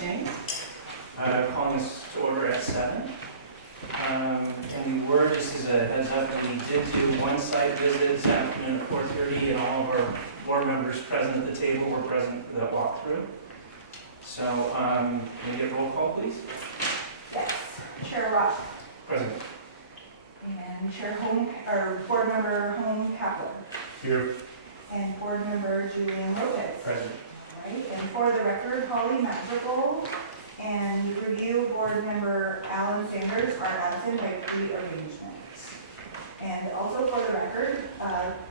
meeting. Calling this to order at 7. And we were, just as a heads up, we did do one site visit this afternoon at 4:30, and all of our board members present at the table were present for that walkthrough. So, can we get a roll call, please? Yes. Chair Rock. Present. And Chair Board Member Home Kaplan. Here. And Board Member Julian Lopez. Present. All right. And for the record, Holly Magical and Review Board Member Alan Sanders are absent by pre-arrangement. And also for the record,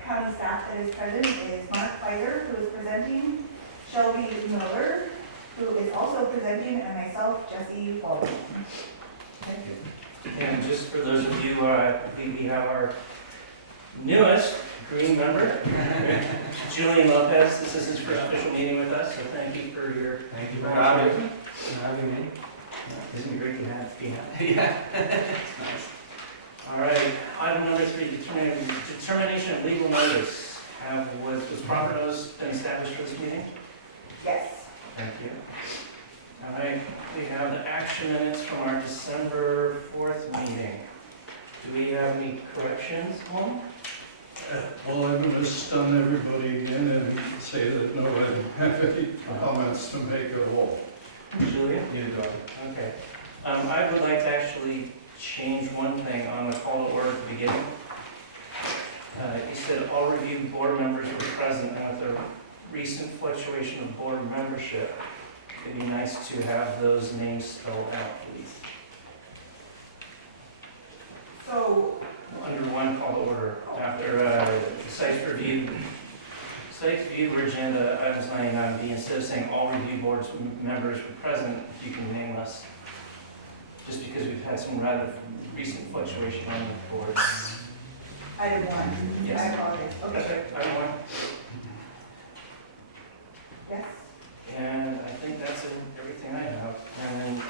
county staff that is present is Mark Fizer, who is presenting, Shelby Miller, who is also presenting, and myself, Jesse Waldman. And just for those of you, we have our newest green member, Julian Lopez. This is his first official meeting with us, so thank you for your... Thank you for having me. Isn't it great to have you? Yeah. Nice. All right, item number 3, determination of legal notice. Was proper notice been established for this meeting? Yes. Thank you. All right, we have the action minutes from our December 4th meeting. Do we have any corrections, Holm? All I'm going to stun everybody again and say that no, I don't have any comments to make at all. Julia? You go. Okay. I would like to actually change one thing on the call to order at the beginning. You said all review board members were present, and with the recent fluctuation of board membership, it'd be nice to have those names spelled out, please. So, Under one call to order, after the sites review, agenda items 99B, instead of saying all review boards members were present, if you can name us, just because we've had some rather recent fluctuation on the board. item 1. Yes. I apologize. Okay. Item 1. Yes. And I think that's everything I have. And then,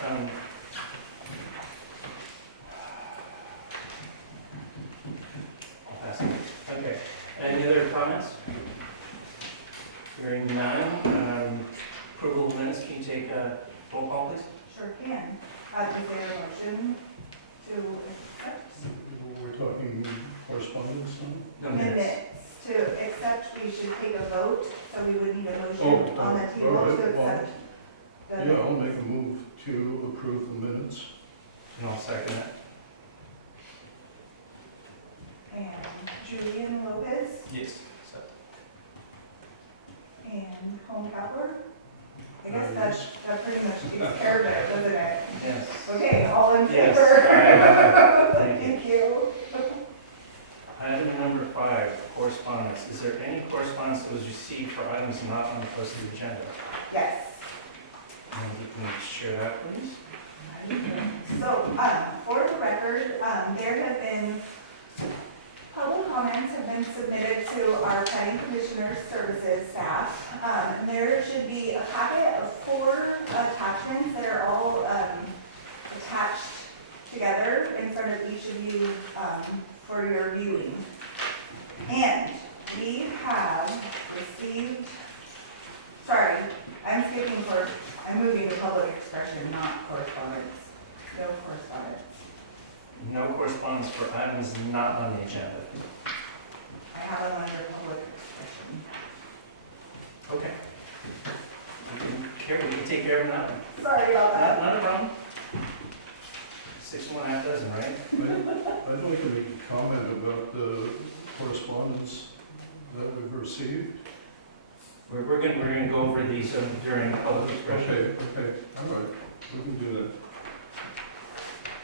I'll pass it. Okay. Any other comments? Hearing none. Approval of minutes, can you take a roll call, please? Sure can. Is there a motion to accept? We're talking correspondence now? No minutes. To accept, we should take a vote, so we would need a motion Oh, on the all table right, to accept. Yeah, I'll make a move to approve the minutes. And I'll second it. And Julian Lopez Yes. and Home Kaplan. I guess Yes. that pretty much takes care of it, doesn't it? Yes. Okay, all in Yes. favor? Aye. Thank you. Thank you. Item number 5, correspondence. Is there any correspondence that was received for items not on the posted agenda? Yes. And you can share that, please. So, for the record, there have been, public comments have been submitted to our planning commissioner services staff. There should be a packet of 4 attachments that are all attached together in front of each of you for your viewing. And we have received, sorry, I'm moving to public expression, not correspondence. No correspondence. No correspondence for items not on the agenda. I have them under public expression. Okay. We can take care of that. Sorry about that. Not a problem. 6 and 1/2 dozen, right? I'd like to make a comment about the correspondence that we've received. We're gonna go over these during public expression. Okay, all right, we can do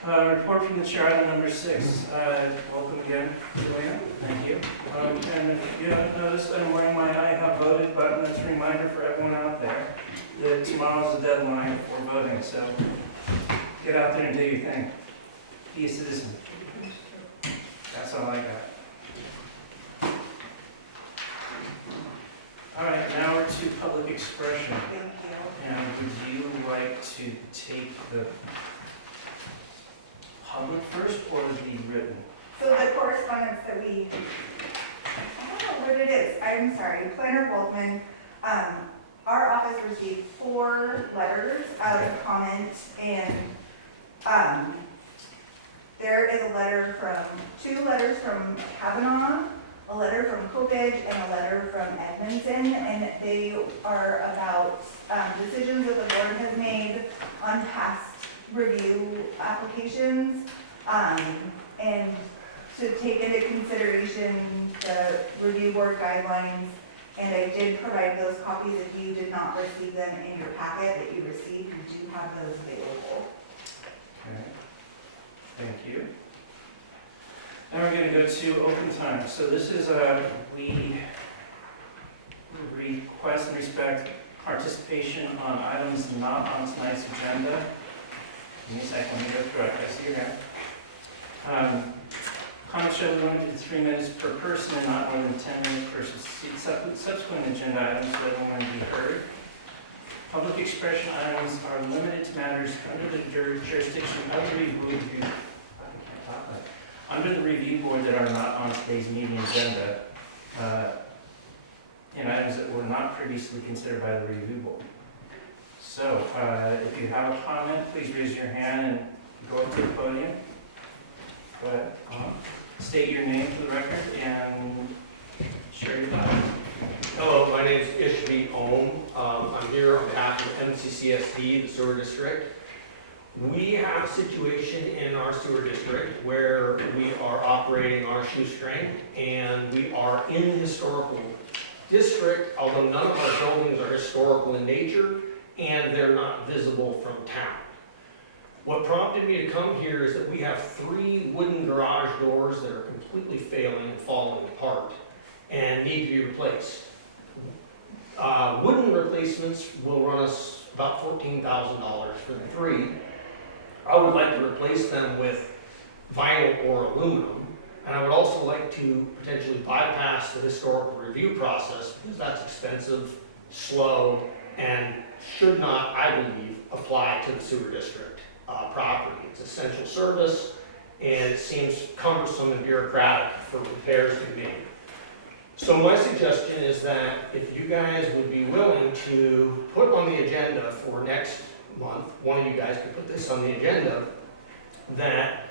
that. Report from the chair, item number 6. Welcome again, Juliana. Thank you. And if you haven't noticed, I'm wearing my I have voted button. That's a reminder for everyone out there that tomorrow's the deadline for voting, so get out there and do your thing. Be a citizen. That's all I got. All right, now we're to public expression. Thank you. And would you like to take the public first or the written? So the correspondence that we, I don't know what it is, I'm sorry, Planner Waldman our office received 4 letters of comment, and, there is two letters from Kavanaugh, a letter from Copage, and a letter from Edmondson, and they are about, decisions that the board has made on past review applications, and to take into consideration the review board guidelines. And I did provide those copies. If you did not receive them in your packet that you received, you do have those available. Okay. Thank you. Now we're going to go to open time. So this is we request and respect participation on items not on tonight's agenda. Give me a second, let me go through it. I see your hand. Comments shall be limited to 3 minutes per person and not more than 10 minutes per subsequent agenda items so everyone can be heard. Public expression items are limited to matters under the jurisdiction of the review board that are not on today's meeting agenda, and items that were not previously considered by the review board. So, if you have a comment, please raise your hand and go up to the podium. Go ahead. State your name for the record and share your thoughts. Hello, my name is Ishmi Om. I'm here on behalf of MCCSD, the sewer district. We have a situation in our sewer district where we are operating our shoestring, and we are in the historical district, although none of our buildings are historical in nature, and they're not visible from town. What prompted me to come here is that we have 3 wooden garage doors that are completely failing and falling apart and need to be replaced. Wooden replacements will run us about $14,000 for the 3. I would like to replace them with vinyl or aluminum, and I would also like to potentially bypass the historical review process because that's expensive, slow, and should not, I believe, apply to the sewer district property. It's essential service, and it seems cumbersome and bureaucratic for repairs to be made. So my suggestion is that if you guys would be willing to put on the agenda for next month, one of you guys could put this on the agenda, that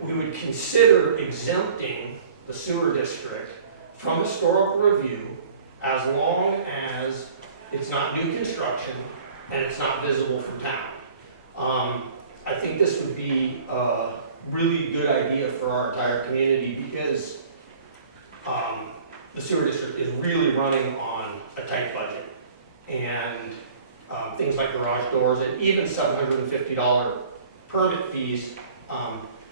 we would consider exempting the sewer district from historical review as long as it's not new construction and it's not visible from town. I think this would be a really good idea for our entire community because the sewer district is really running on a tight budget. And things like garage doors and even $750 permit fees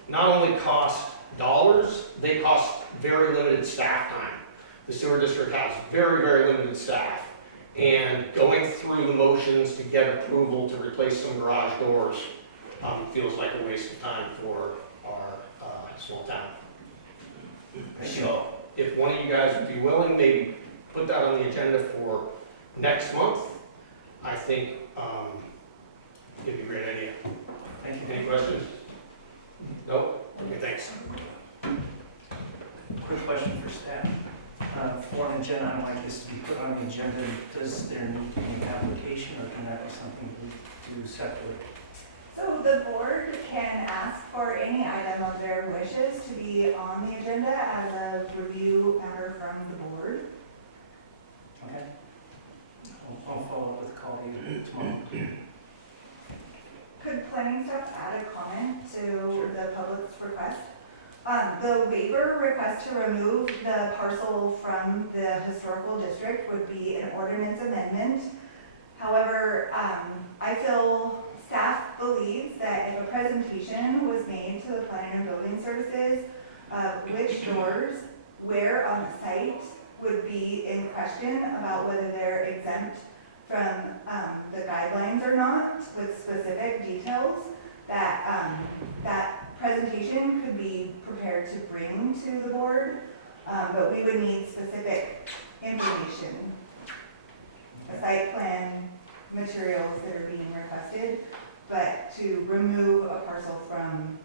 not only cost dollars, they cost very limited staff time. The sewer district has very, very limited staff. And going through the motions to get approval to replace some garage doors feels like a waste of time for our small town. So if one of you guys would be willing, maybe put that on the agenda for next month, I think it'd be a great idea. Thank you. Any questions? Nope? Okay, thanks. Quick question for staff. For an agenda item like this to be put on the agenda, does there need to be an application or can that be something we do separately? So the board can ask for any item of their wishes to be on the agenda as a review matter from the board. Okay. I'll follow up with a call to you tomorrow. Could planning staff add a comment to the public's request? The waiver request to remove the parcel from the historical district would be an ordinance amendment. However, I feel staff believes that if a presentation was made to the Planning and Building Services of which doors, where on the site would be in question about whether they're exempt from the guidelines or not, with specific details, that that presentation could be prepared to bring to the board, but we would need specific information, a site plan, materials that are being requested, but to remove a parcel from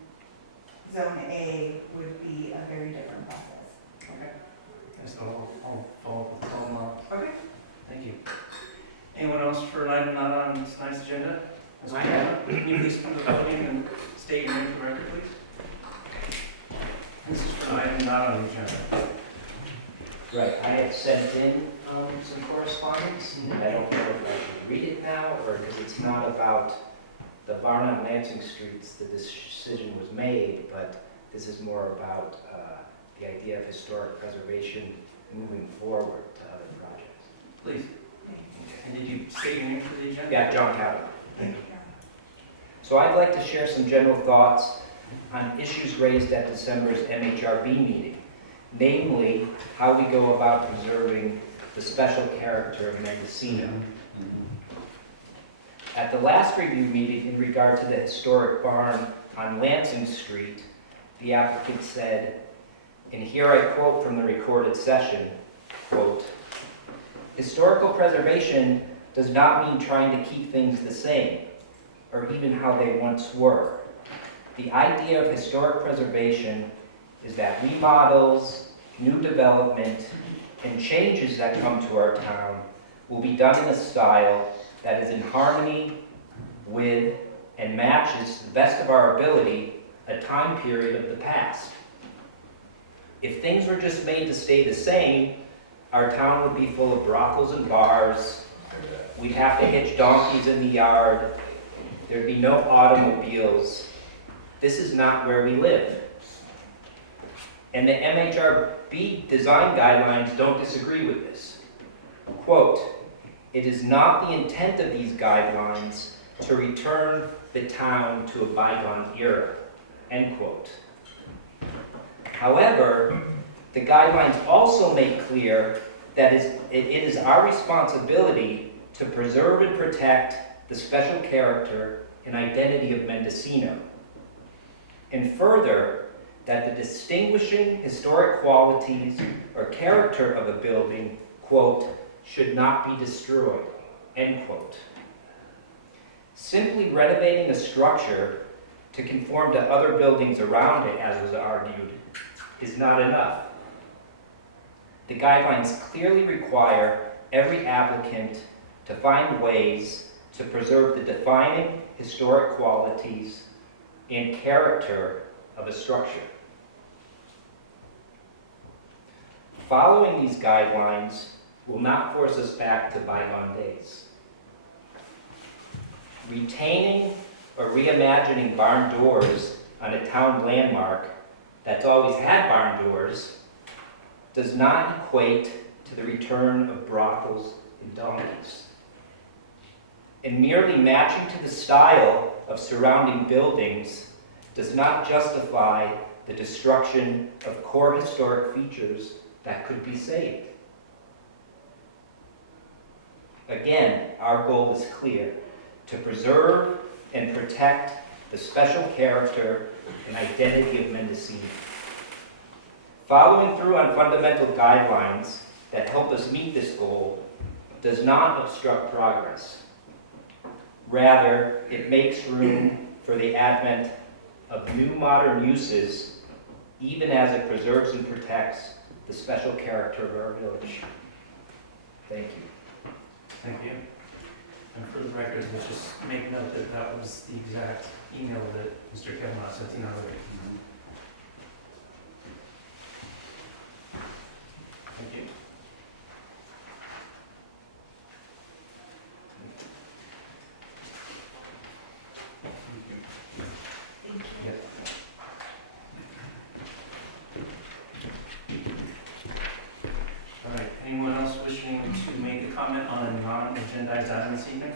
Zone A would be a very different process. Okay. Yes, I'll follow up with a call tomorrow. Okay. Thank you. Anyone else for an item not on tonight's agenda? Mr. Kavanaugh, can you please come to the podium and state your name for the record, please? This is for an item not on the agenda. Right, I had sent in some correspondence, and I don't know if I should read it now, or because it's not about the barn on Lansing Streets, the decision was made, but this is more about the idea of historic preservation moving forward to other projects. Please. And did you state your name for the agenda? Yeah, John Kavanaugh. Thank you. So I'd like to share some general thoughts on issues raised at December's MHRB meeting, namely how we go about preserving the special character of Mendocino. At the last review meeting in regard to the historic barn on Lansing Street, the applicant said, and here I quote from the recorded session, quote, "Historical preservation does not mean trying to keep things the same, or even how they once were. The idea of historic preservation is that remodels, new development, and changes that come to our town will be done in a style that is in harmony with and matches, to the best of our ability, a time period of the past. If things were just made to stay the same, our town would be full of brothels and bars, we'd have to hitch donkeys in the yard, there'd be no automobiles. This is not where we live." And the MHRB design guidelines don't disagree with this. Quote, "It is not the intent of these guidelines to return the town to a bygone era," end quote. However, the guidelines also make clear that it is our responsibility to preserve and protect the special character and identity of Mendocino. And further, that the distinguishing historic qualities or character of a building, quote, "should not be destroyed," end quote. Simply renovating a structure to conform to other buildings around it, as was argued, is not enough. The guidelines clearly require every applicant to find ways to preserve the defining historic qualities and character of a structure. Following these guidelines will not force us back to bygone days. Retaining or reimagining barn doors on a town landmark that's always had barn doors does not equate to the return of brothels and donkeys. And merely matching to the style of surrounding buildings does not justify the destruction of core historic features that could be saved. Again, our goal is clear: to preserve and protect the special character and identity of Mendocino. Following through on fundamental guidelines that help us meet this goal does not obstruct progress. Rather, it makes room for the advent of new modern uses, even as it preserves and protects the special character of our village. Thank you. Thank you. And for the record, let's just make note that that was the exact email that Mr. Kavanaugh sent in earlier. Thank you. Thank you. Yeah. All right, anyone else wishing to make a comment on a non-agendized item this evening?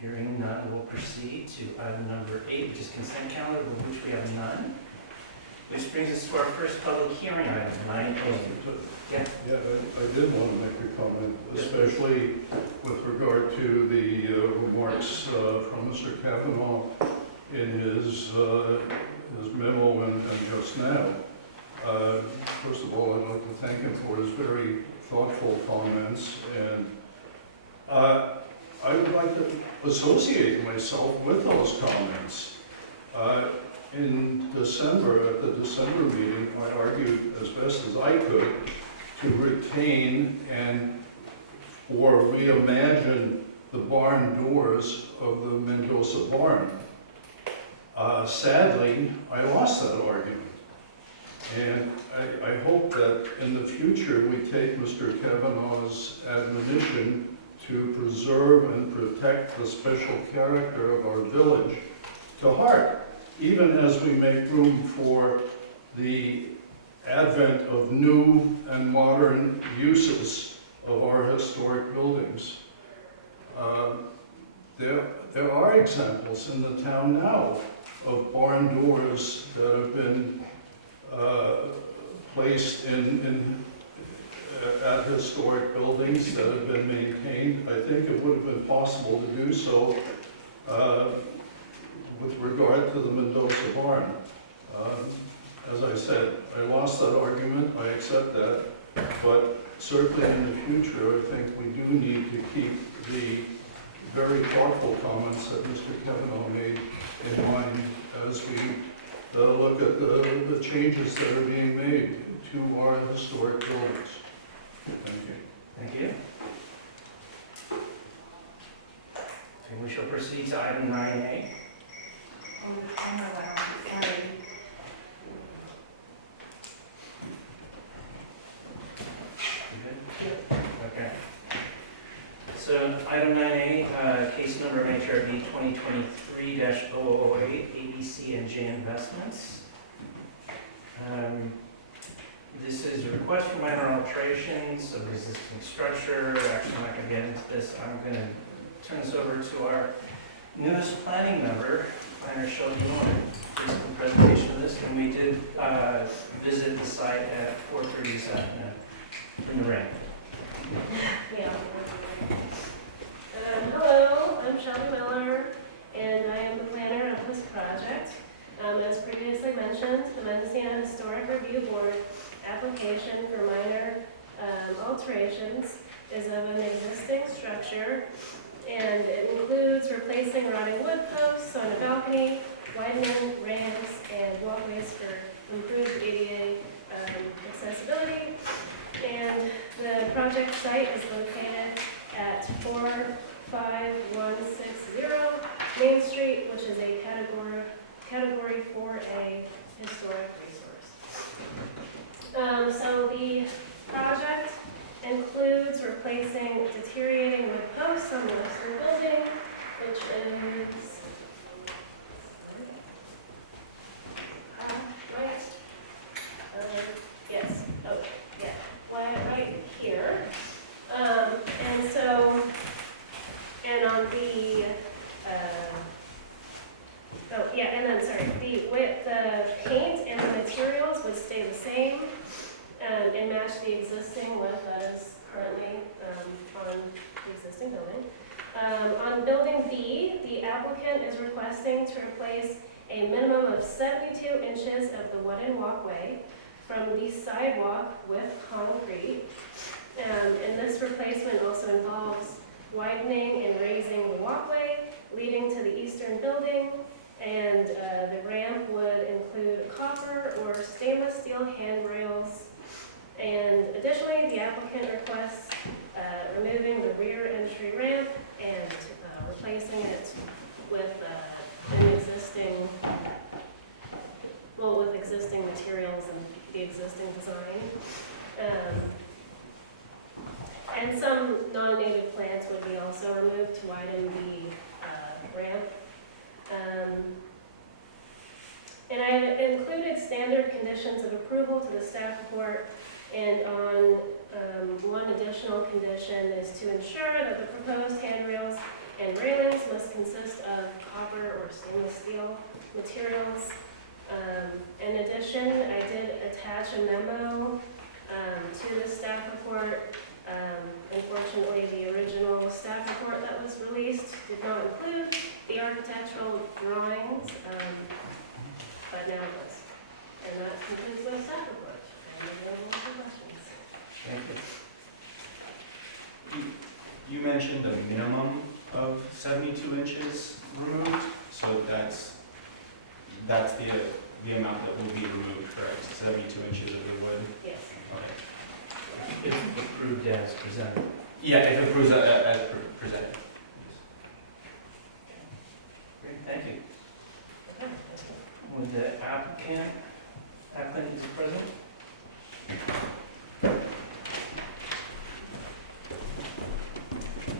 Hearing none, we'll proceed to item number 8, which is consent calendar, of which we have none. Which brings us to our first public hearing item, 9A. Yeah. Yeah, I did want to make a comment, especially with regard to the remarks from Mr. Kavanaugh in his memo and just now. First of all, I'd like to thank him for his very thoughtful comments, and I would like to associate myself with those comments. In December, at the December meeting, I argued as best as I could to retain and or reimagine the barn doors of the Mendoza barn. Sadly, I lost that argument. And I hope that in the future, we take Mr. Kavanaugh's admonition to preserve and protect the special character of our village to heart, even as we make room for the advent of new and modern uses of our historic buildings. There are examples in the town now of barn doors that have been placed at historic buildings that have been maintained. I think it would have been possible to do so with regard to the Mendoza barn. As I said, I lost that argument, I accept that, but certainly in the future, I think we do need to keep the very thoughtful comments that Mr. Kavanaugh made in mind as we look at the changes that are being made to our historic buildings. Thank you. Thank you. And we shall proceed to item 9A. Oh, there's one more one, sorry. You good? Okay. So item 9A, case number HRB 2023-0008, ABC&J Investments. This is a request for minor alterations of existing structure. Actually, I'm not going to get into this. I'm going to turn this over to our newest planning member, Planner Shelby Norman, for some presentation of this. And we did visit the site at 4:30 this afternoon in the rain. Yeah. Hello, I'm Shelby Miller, and I am the planner of this project. As previously mentioned, the Mendocino Historic Review Board application for minor alterations is of an existing structure, and it includes replacing rotting wood posts on a balcony, widening ramps and walkways for improved ADA accessibility. And the project site is located at 45160 Main Street, which is a Category 4A historic resource. So the project includes replacing deteriorating wood posts on the western building, which is right. Yes. Oh, yeah. Right here. And so, and on the, and then, sorry, the paint and the materials would stay the same, and match the existing width that is currently, on the existing building. On building B, the applicant is requesting to replace a minimum of 72 inches of the wooden walkway from the sidewalk with concrete. And this replacement also involves widening and raising the walkway leading to the eastern building, and the ramp would include copper or stainless steel handrails. And additionally, the applicant requests removing the rear entry ramp and replacing it with with existing materials and the existing design. And some non-native plants would be also removed to widen the ramp. And I have included standard conditions of approval to the staff report, and on one additional condition is to ensure that the proposed handrails and railings must consist of copper or stainless steel materials. In addition, I did attach a memo to the staff report. Unfortunately, the original staff report that was released did not include the architectural drawings, but now it does. And that concludes my staff report. And available for questions. Thank you. You mentioned a minimum of 72 inches removed, so that's the amount that will be removed, correct? 72 inches of the wood? Yes. Okay. If approved as presented. Yeah, if it proves as presented. Great, thank you. Would the applicant is present?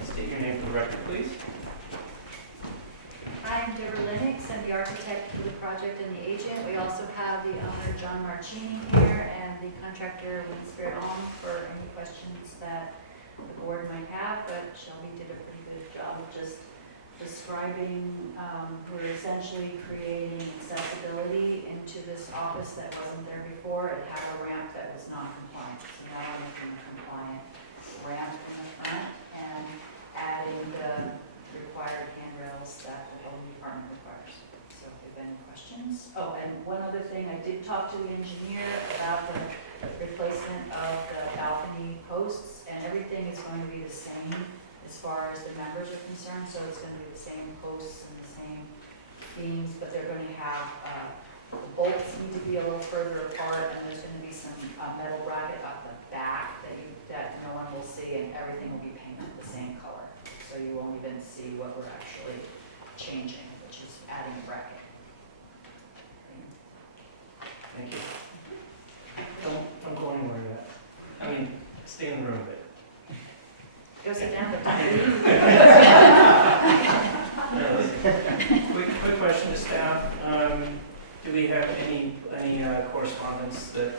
State your name for the record, please. Hi, I'm Deborah Lennox. I'm the architect for the project and the agent. We also have the owner, John Marchini, here, and the contractor, Winspear On, for any questions that the board might have, but Shelby did a pretty good job of just describing, we're essentially creating accessibility into this office that wasn't there before. It had a ramp that was not compliant, so now we're making a compliant ramp in the front and adding the required handrails that the building department requires. So if you have any questions. Oh, and one other thing, I did talk to the engineer about the replacement of the balcony posts, and everything is going to be the same as far as the members are concerned, so it's going to be the same posts and the same beams, but they're going to have, the bolts need to be a little further apart, and there's going to be some metal bracket up the back that no one will see, and everything will be painted the same color. So you won't even see what we're actually changing, which is adding a bracket. Thank you. Don't go anywhere yet. I mean, stay in the room a bit. Go sit down. Quick question to staff. Do we have any correspondence that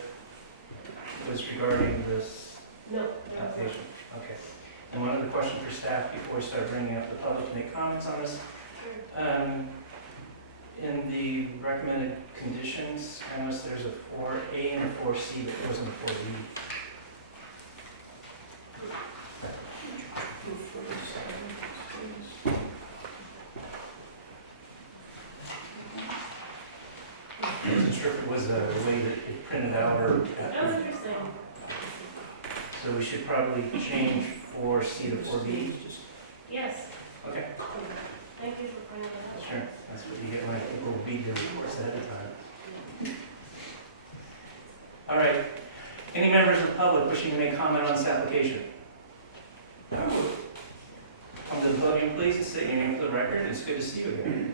was regarding this No. application? Okay. And one other question for staff before we start bringing up the public to make comments on this. In the recommended conditions, I noticed there's a 4A and a 4C, but there wasn't a 4B. I wasn't sure if it was a way that it printed out or. Oh, interesting. So we should probably change 4C to 4B? Yes, Okay, thank you for pointing that out. sure. That's what you get when people read the reports ahead of time. All right. Any members of the public wishing to make comment on this application? No. Come to the podium, please, and state your name for the record. It's good to see you again.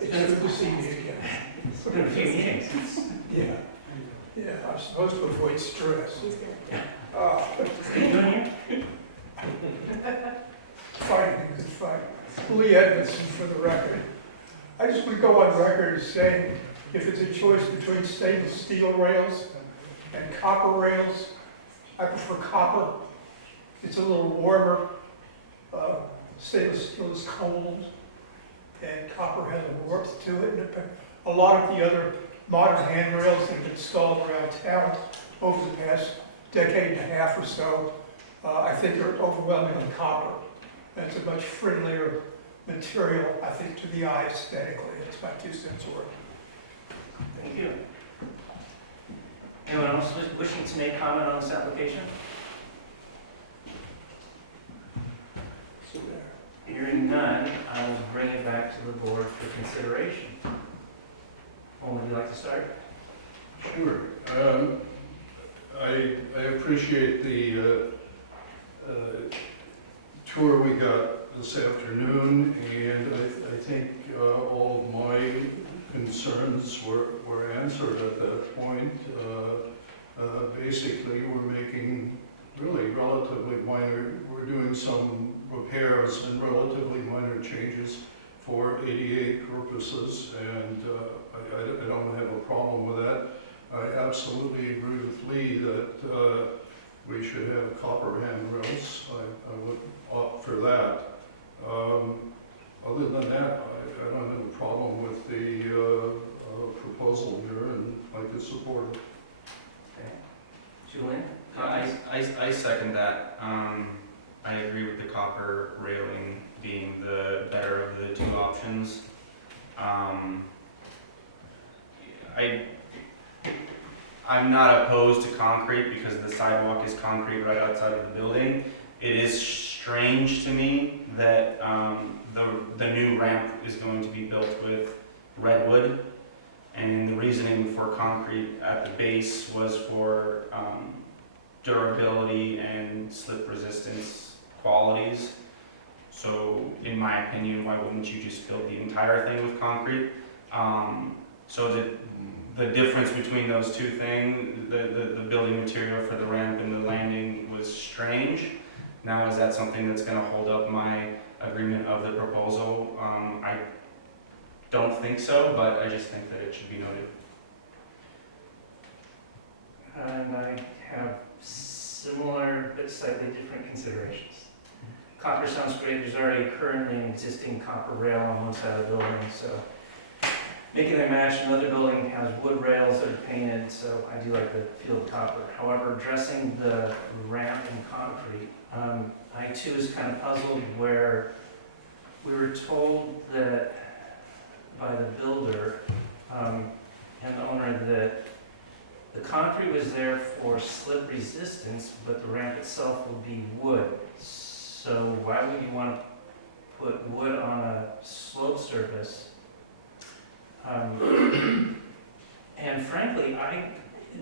It's good to see you again. It's been a few meetings. Yeah, yeah, I'm supposed to avoid stress. She's good. What are you doing here? Fighting, good fight. Lee Edmondson for the record. I just want to go on record as saying, if it's a choice between stainless steel rails and copper rails, I prefer copper. It's a little warmer. Stainless steel is cold, and copper has a warmth to it. And a lot of the other modern handrails that have been installed around town over the past decade and a half or so, I think are overwhelmingly copper. And it's a much friendlier material, I think, to the eye aesthetically. It's my 2 cents worth. Thank you. Anyone else wishing to make comment on this application? Hearing none, I will bring it back to the board for consideration. Would you like to start? Sure. I appreciate the tour we got this afternoon, and I think all of my concerns were answered at that point. Basically, we're making really relatively minor, we're doing some repairs and relatively minor changes for ADA purposes, and I don't have a problem with that. I absolutely agree with Lee that we should have copper handrails. I would opt for that. Other than that, I don't have a problem with the proposal here, and I could support it. Okay. Julian? I second that. I agree with the copper railing being the better of the 2 options. I'm not opposed to concrete because the sidewalk is concrete right outside of the building. It is strange to me that the new ramp is going to be built with redwood, and the reasoning for concrete at the base was for durability and slip resistance qualities. So in my opinion, why wouldn't you just fill the entire thing with concrete? So the difference between those two things, the building material for the ramp and the landing was strange. Now, is that something that's gonna hold up my agreement of the proposal? I don't think so, but I just think that it should be noted. And I have similar but slightly different considerations. Copper sounds great, there's already currently an existing copper rail on one side of the building, so making them match, another building has wood rails that are painted, so I do like the feel of copper. However, addressing the ramp in concrete, I too was kind of puzzled where we were told that by the builder and the owner that the concrete was there for slip resistance, but the ramp itself would be wood. So why would you want to put wood on a slope surface? And frankly,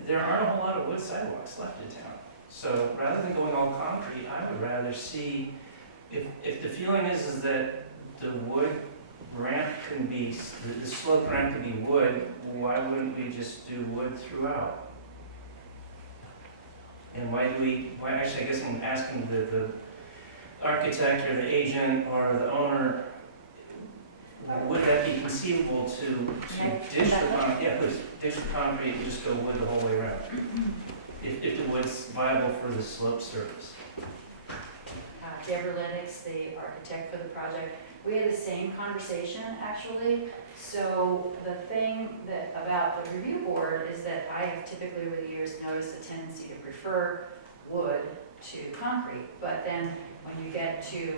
there aren't a whole lot of wood sidewalks left in town. So rather than going all concrete, I would rather see, if the feeling is that the wood ramp can be, the slope ramp can be wood, why wouldn't we just do wood throughout? And actually, I guess I'm asking the architect or the agent or the owner, would that be conceivable to dish the concrete and just go wood the whole way around? If the wood's viable for the slope surface. Deborah Lennox, the architect for the project, we had the same conversation actually. So the thing about the review board is that I have typically over the years noticed a tendency to prefer wood to concrete. But then when you get to,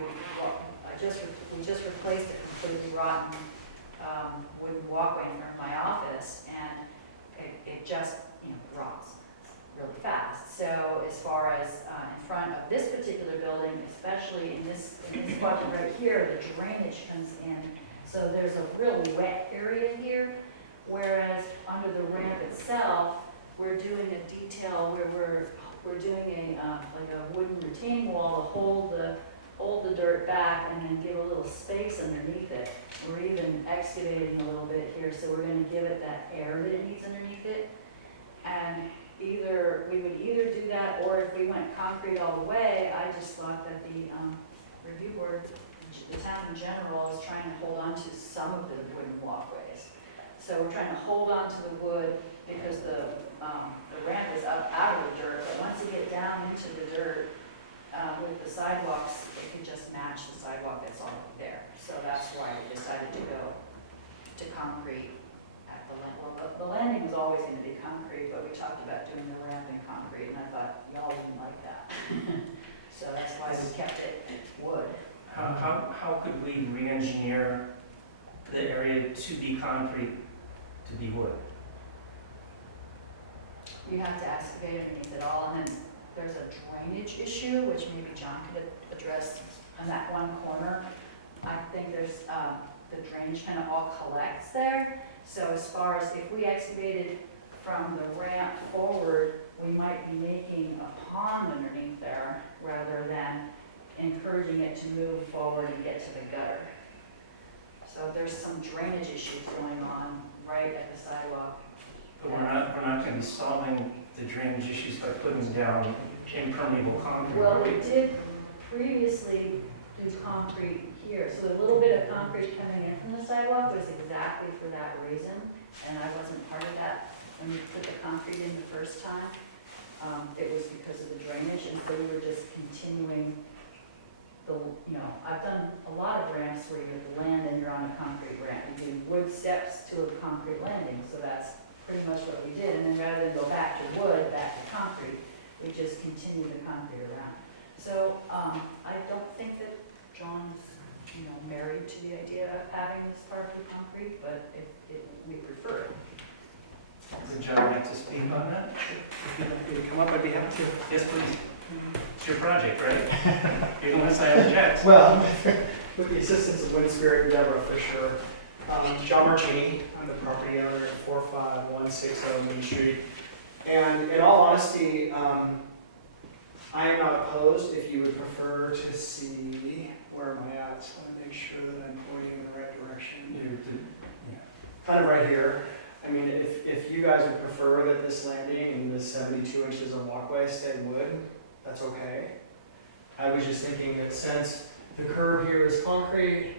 we just replaced a completely rotten wooden walkway in front of my office, and it just rots really fast. So as far as in front of this particular building, especially in this quadrant right here, the drainage comes in. So there's a really wet area here, whereas under the ramp itself, we're doing a detail where we're doing like a wooden retaining wall to hold the dirt back and then give a little space underneath it. We're even excavating a little bit here, so we're going to give it that air that it needs underneath it. And we would either do that, or if we went concrete all the way, I just thought that the review board, the town in general, is trying to hold on to some of the wooden walkways. So we're trying to hold on to the wood because the ramp is up out of the dirt, but once you get down into the dirt with the sidewalks, it can just match the sidewalk that's already there. So that's why we decided to go to concrete at the landing. Well, the landing was always going to be concrete, but we talked about doing the ramp in concrete, and I thought y'all didn't like that. So that's why we kept it wood. How could we re-engineer the area to be concrete to be wood? You have to excavate underneath it all, and then there's a drainage issue, which maybe John could address on that one corner. I think there's, the drainage kind of all collects there. So as far as if we excavated from the ramp forward, we might be making a pond underneath there rather than encouraging it to move forward and get to the gutter. So there's some drainage issues going on right at the sidewalk. But we're not going to be solving the drainage issues by putting down impermeable concrete. Well, we did previously do concrete here, so the little bit of concrete coming in from the sidewalk was exactly for that reason, and I wasn't part of that when you put the concrete in the first time. It was because of the drainage, and so we were just continuing I've done a lot of ramps where you land and you're on a concrete ramp. You do wood steps to a concrete landing, so that's pretty much what we did. And then rather than go back to wood, back to concrete, we just continue the concrete around. So I don't think that John's married to the idea of having this part of concrete, but we prefer it. Would John like to speak on that? If you'd like to come up, I'd be happy to. Yes, please. It's your project, right? You're the one signing the checks. Well, with the assistance of Wind Spirit and Deborah for sure. John Marchini, I'm the property owner at 45160 Main Street. And in all honesty, I am not opposed if you would prefer to see, where am I at? So I want to make sure that I'm pointing in the right direction. Kind of right here. I mean, if you guys would prefer that this landing and this 72 inches of walkway stay wood, that's okay. I was just thinking that since the curb here is concrete,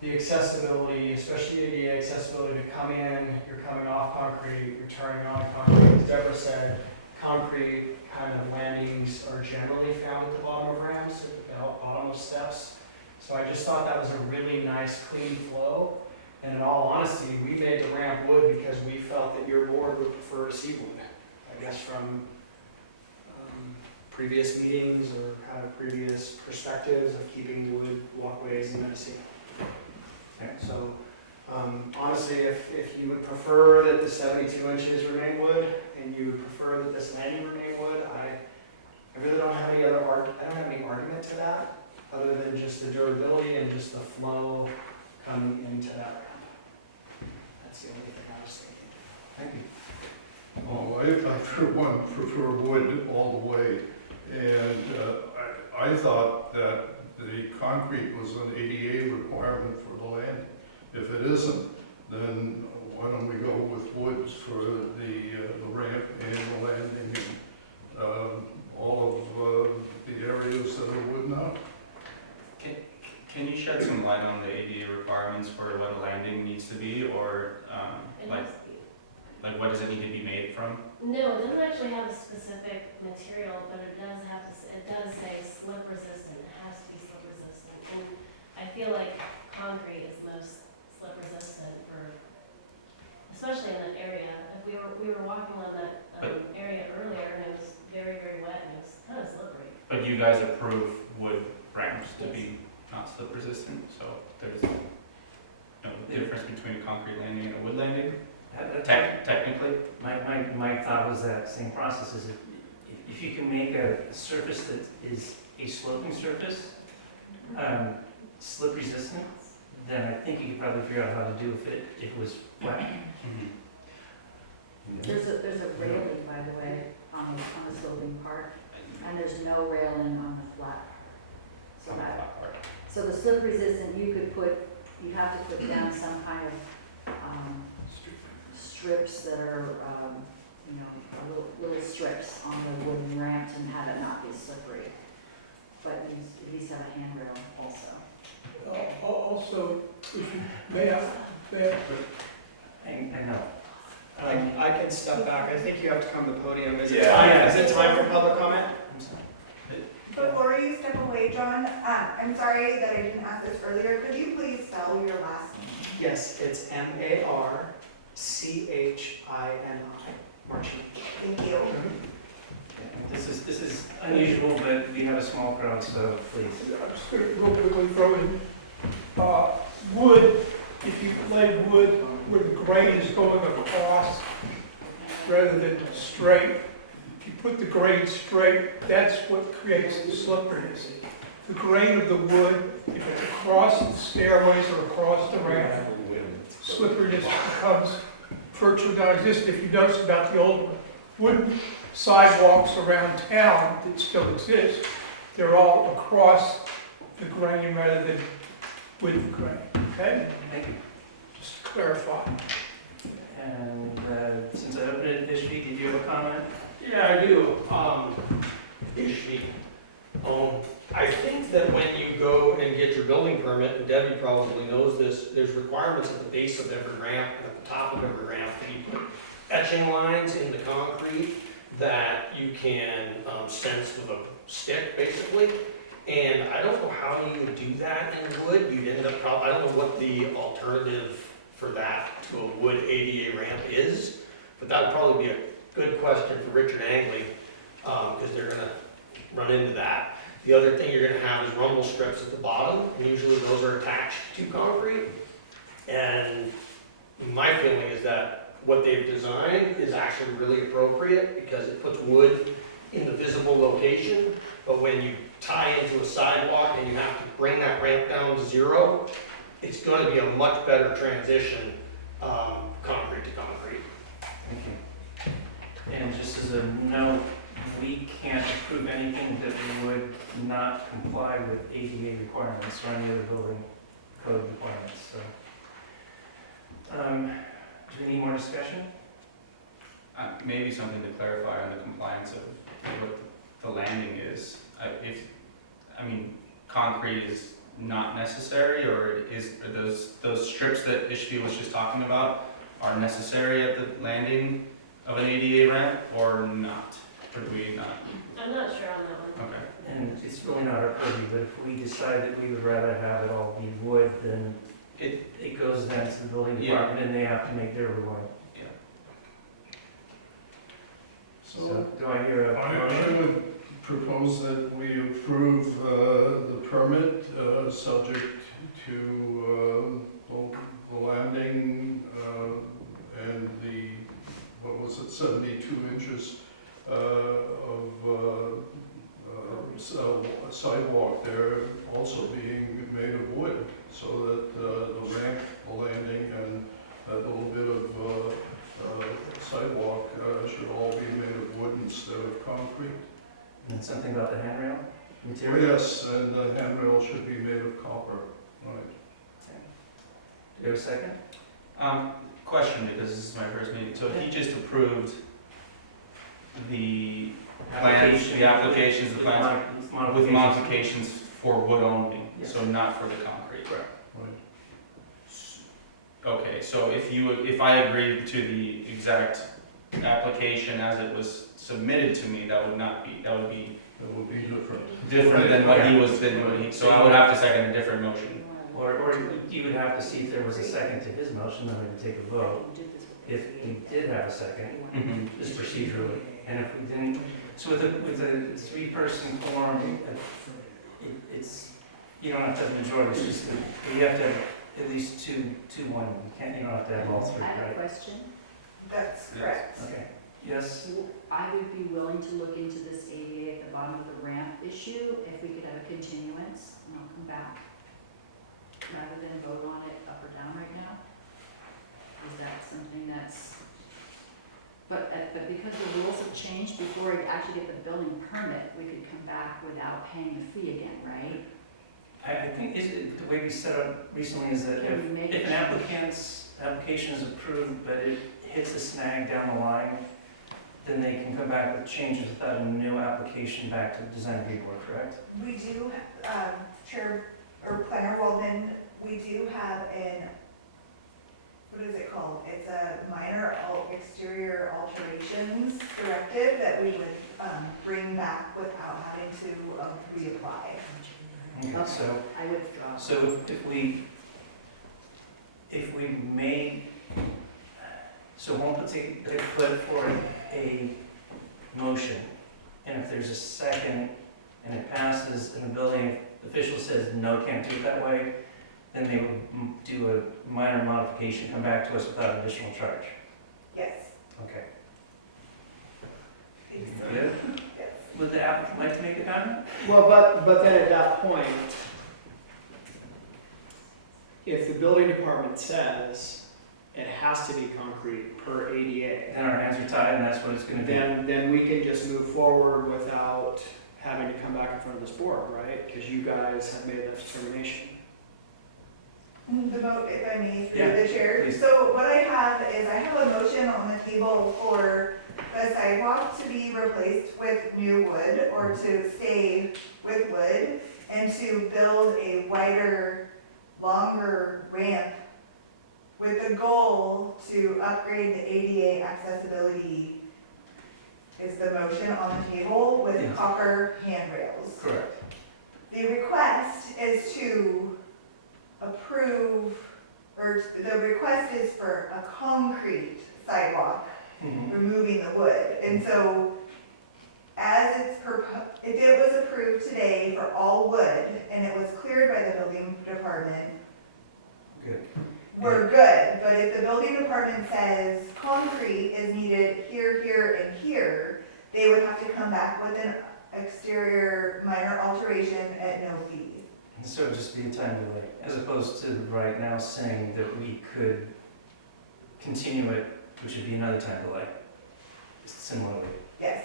the accessibility, especially ADA accessibility to come in, you're coming off concrete, you're turning on concrete. As Deborah said, concrete kind of landings are generally found at the bottom of ramps, at the bottom of steps. So I just thought that was a really nice, clean flow. And in all honesty, we made the ramp wood because we felt that your board would prefer to see wood. I guess from previous meetings or kind of previous perspectives of keeping wood walkways in Mendocino. Okay, so honestly, if you would prefer that the 72 inches remain wood and you would prefer that this landing remain wood, I really don't have any other I don't have any argument to that other than just the durability and just the flow coming into that ramp. That's the only thing I was thinking. Thank you. Oh, I for one prefer wood all the way, and I thought that the concrete was an ADA requirement for the landing. If it isn't, then why don't we go with woods for the ramp and the landing and all of the areas that are wood now? Can you shed some light on the ADA requirements for what a landing needs to be, or like what does it need to be made from? No, it doesn't actually have a specific material, but it does say slip resistant. It has to be slip resistant. And I feel like concrete is most slip resistant for, especially in that area. If we were walking on that area earlier and it was very, very wet and it was kind of slippery. But you guys approve wood ramps to be not slip resistant, so there's no difference between a concrete landing and a wood landing? Technically? My thought was that same process is if you can make a surface that is a sloping surface, slip resistant, then I think you could probably figure out how to do if it was wet. There's a railing, by the way, on the sloping part, and there's no railing on the flat. So the slip resistant, you have to put down some kind of strips that are, little strips on the wooden ramp and have it not be slippery. But you at least have a handrail also. Also, if you may I know. I can step back. I think you have to come to the podium. Is Yeah. it time for public comment? Before you step away, John, I'm sorry that I didn't ask this earlier. Could you please spell your last name? Yes, it's Marchini. Marchini. Thank you. This is unusual, but we have a small crowd, so please. I'm just going to real quickly throw in wood. If you lay wood where the grain is going across rather than straight, if you put the grain straight, that's what creates the slipperiness. The grain of the wood, if it's across the stairways or across the ramp, slipperiness becomes virtually non-existent. If you notice about the old wooden sidewalks around town that still exist, they're all across the grain rather than with the grain. Okay? Thank you. Just to clarify. And since I opened it, Ishvi, did you have a comment? Yeah, I do. Ishvi. I think that when you go and get your building permit, and Debbie probably knows this, there's requirements at the base of every ramp, and at the top of every ramp, that you put etching lines in the concrete that you can sense with a stick, basically. And I don't know how you would do that in wood. You'd end up I don't know what the alternative for that to a wood ADA ramp is, but that would probably be a good question for Richard Angley, because they're gonna run into that. The other thing you're gonna have is rumble strips at the bottom, and usually those are attached to concrete. And my feeling is that what they've designed is actually really appropriate because it puts wood in the visible location, but when you tie into a sidewalk and you have to bring that ramp down to zero, it's gonna be a much better transition, concrete to concrete. Thank you. And just as a note, we can't approve anything that would not comply with ADA requirements or any other building code requirements, so. Do we need more discussion? Maybe something to clarify on the compliance of what the landing is. Concrete is not necessary, or are those strips that Ishvi was just talking about are necessary at the landing of an ADA ramp, or not? Or do we not? I'm not sure on that one. Okay. And it's really not our purview, but if we decide that we would rather have it all be wood, then it goes then to the building Yeah. department and they have to make their ruling. So, do I hear a I motion? would propose that we approve the permit, subject to the landing and the, 72 inches of sidewalk there also being made of wood, so that the ramp, the landing, and that little bit of sidewalk should all be made of wood instead of concrete. And something about the handrail Oh, material? yes, and the handrail should be made of copper, right. Do you have a second? Question, because this is my first meeting. So he just approved the plans, the applications, the plans with modifications for wood only, Yes. so not for the concrete. Correct. Okay, so if I agreed to the exact application as it was submitted to me, that would be That would be different. different than what he was, so I would have to second a different motion. Or you would have to see if there was a second to his motion, then we would take a vote. If we did have a second, just procedurally, and if we didn't, so with a three-person quorum, it's, you don't have to have a majority, it's just that you have to have at least two, one. You don't have to have all three, I have a right? question. That's Yes. correct. Okay, yes, I would be willing to look into this ADA at the bottom of the ramp issue, if we could have a continuance, and I'll come back, rather than vote on it up or down right now. Is that something that's, but because the rules have changed, before we actually get the building permit, we could come back without paying the fee again, right? I think the way we set up recently is that Can we make if it? an applicant's application is approved, but it hits a snag down the line, then they can come back with changes without a new application back to the design review board, correct? We do, Chair, or Planner Walden, we do have what is it called? It's a minor exterior alterations directive that we would bring back without having to reapply. Okay, so, I withdraw. so if we made, so one put forward a motion, and if there's a second, and it passes, and the building official says, no, can't do it that way, then they would do a minor modification, come back to us without additional charge. Yes. Okay. Thanks. Good? Yes. Would the applicant like to make a comment? Well, but then at that point, if the building department says it has to be concrete per ADA, Then our hands are tied, and that's what it's gonna be. then we can just move forward without having to come back in front of this board, right? Because you guys have made that determination. The vote, if I may, through Yeah, the chair. please. So what I have is, I have a motion on the table for the sidewalk to be replaced with new wood, or to stay with wood, and to build a wider, longer ramp with the goal to upgrade the ADA accessibility, is the motion on the table, with Yes. copper handrails. Correct. The request is to approve, or the request is for a concrete sidewalk, Mhm. removing the wood. And so, as if it was approved today for all wood, and it was cleared by the building department, Good. we're good. But if the building department says concrete is needed here, here, and here, they would have to come back with an exterior minor alteration at no fee. And so it'd just be a time delay, as opposed to right now saying that we could continue it, which would be another time delay. Similarly. Yes.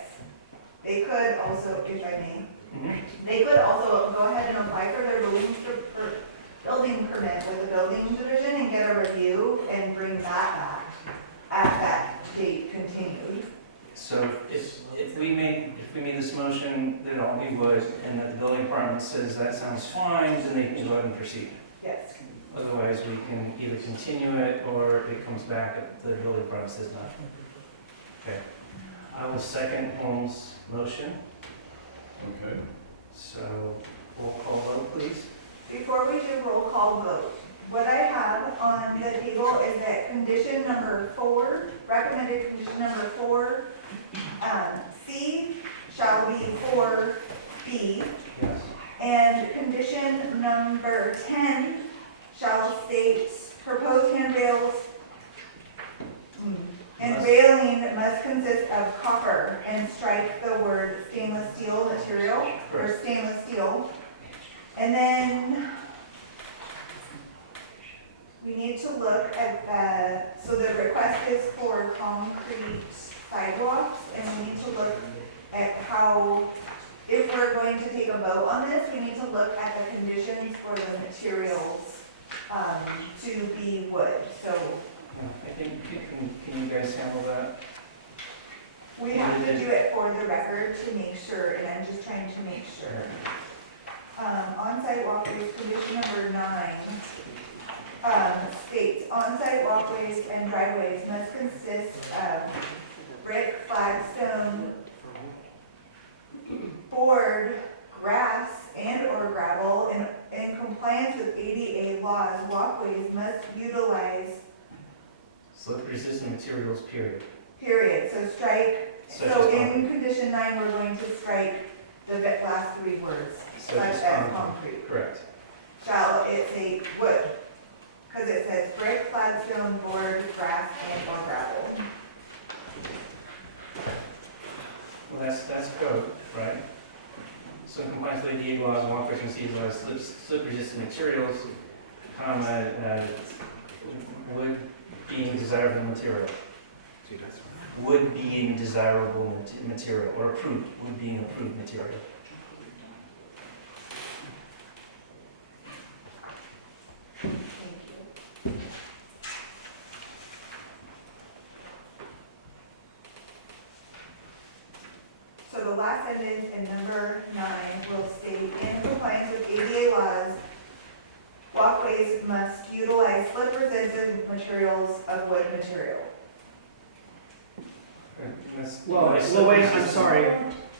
they could also, if I may, Mhm. they could also go ahead and apply for their building permit with the building division and get a review and bring that back at that date continued. So if we made this motion that it all be wood and that the building department says that sounds fine, then they can go ahead and proceed. Yes. Otherwise, we can either continue it or it comes back if the building department says not. Okay. I will second Holmes' motion. Okay. So roll call vote, please. Before we do roll call vote, what I have on the table is that condition number 4, recommended condition number 4, C shall be 4B, Yes. and condition number 10 shall state proposed handrails and railing must consist of copper and strike the word stainless steel material or Correct. stainless steel. And then we need to look at so the request is for concrete sidewalks, and we need to look at how, if we're going to take a vote on this, we need to look at the conditions for the materials to be wood. So I think, can you guys handle that? we have to do it for the record to make sure, and I'm just trying to make sure. On-site walkways, condition number 9, states on-site walkways and driveways must consist of brick, flagstone, board, grass, and/or gravel. In compliance with ADA laws, walkways must utilize, Slip resistant materials, period. period. So strike, Such so as in concrete. condition 9, we're going to strike the last 3 words, Such such as as concrete. concrete. Correct. Shall it say wood? Because it says brick, flagstone, board, grass, and/or gravel. Well, that's code, right? So in compliance with ADA laws, walkways must utilize slip resistant materials, comma, wood being desirable material. Wood being desirable material, or approved, wood being approved material. Thank you. So the last sentence in number 9 will state, in compliance with ADA laws, walkways must utilize slip-resistant materials of wood material. Well, wait, I'm sorry.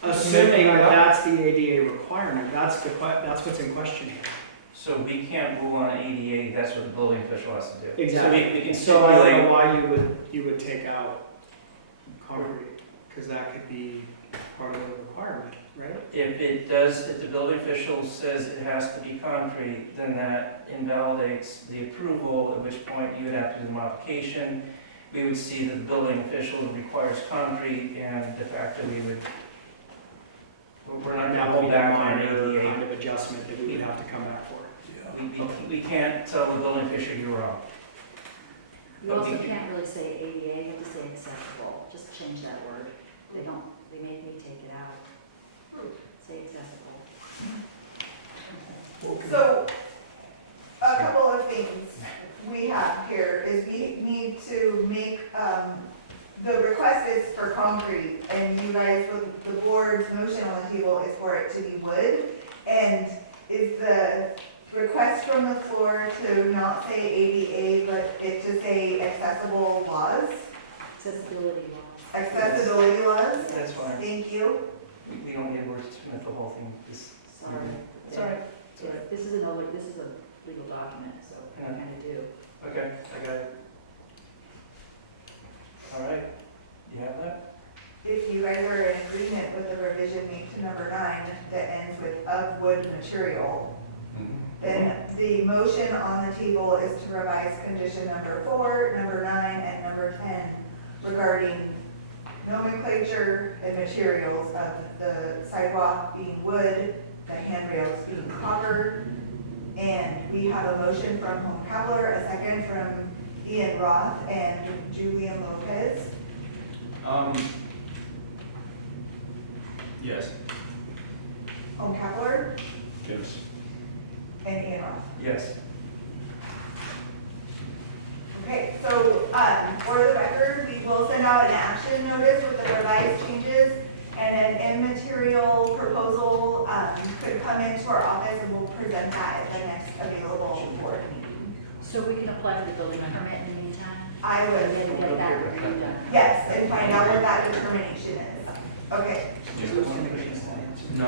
Assuming that that's the ADA requirement, that's what's in question here. So we can't rule on ADA, that's what the building official has to do. Exactly. So we can So I don't stipulate, know why you would take out concrete, because that could be part of the requirement, right? if the building official says it has to be concrete, then that invalidates the approval, at which point you would have to do the modification. We would see that the building official requires concrete, and de facto we're not going to That would hold be a back on minor ADA. kind of adjustment that we would have to come back for. We can't tell the building official you're wrong. You also can't really say ADA, you have to say accessible, just change that word. They made me take it out. Say accessible. So, a couple of things we have here is we need to make, the request is for concrete, and you guys, the board's motion on the table is for it to be wood. And is the request from the floor to not say ADA, but it to say accessible laws? Accessibility laws. Accessibility laws? That's fine. Thank you. We don't need words to make the whole thing. Sorry. It's all right. It's all Yeah, right. this is a legal document, so I kind of do. Okay, I got it. All right, you have that? If you guys are in agreement with the revision made to number 9 that ends with of wood material, then the motion on the table is to revise condition number 4, number 9, and number 10 regarding nomenclature and materials of the sidewalk being wood, the handrails being copper. And we have a motion from Home Cavler, a second from Ian Roth and Julian Lopez. Yes. Kepler, Yes. and Ian Roth. Yes. Okay, so, for the record, we will send out an action notice with the revised changes, and an immaterial proposal, could come into our office, and we'll present that at the next available board meeting. So we can apply for the building permit in the meantime? I And would, then get that redone? yes, and find out what that determination is. Okay, No.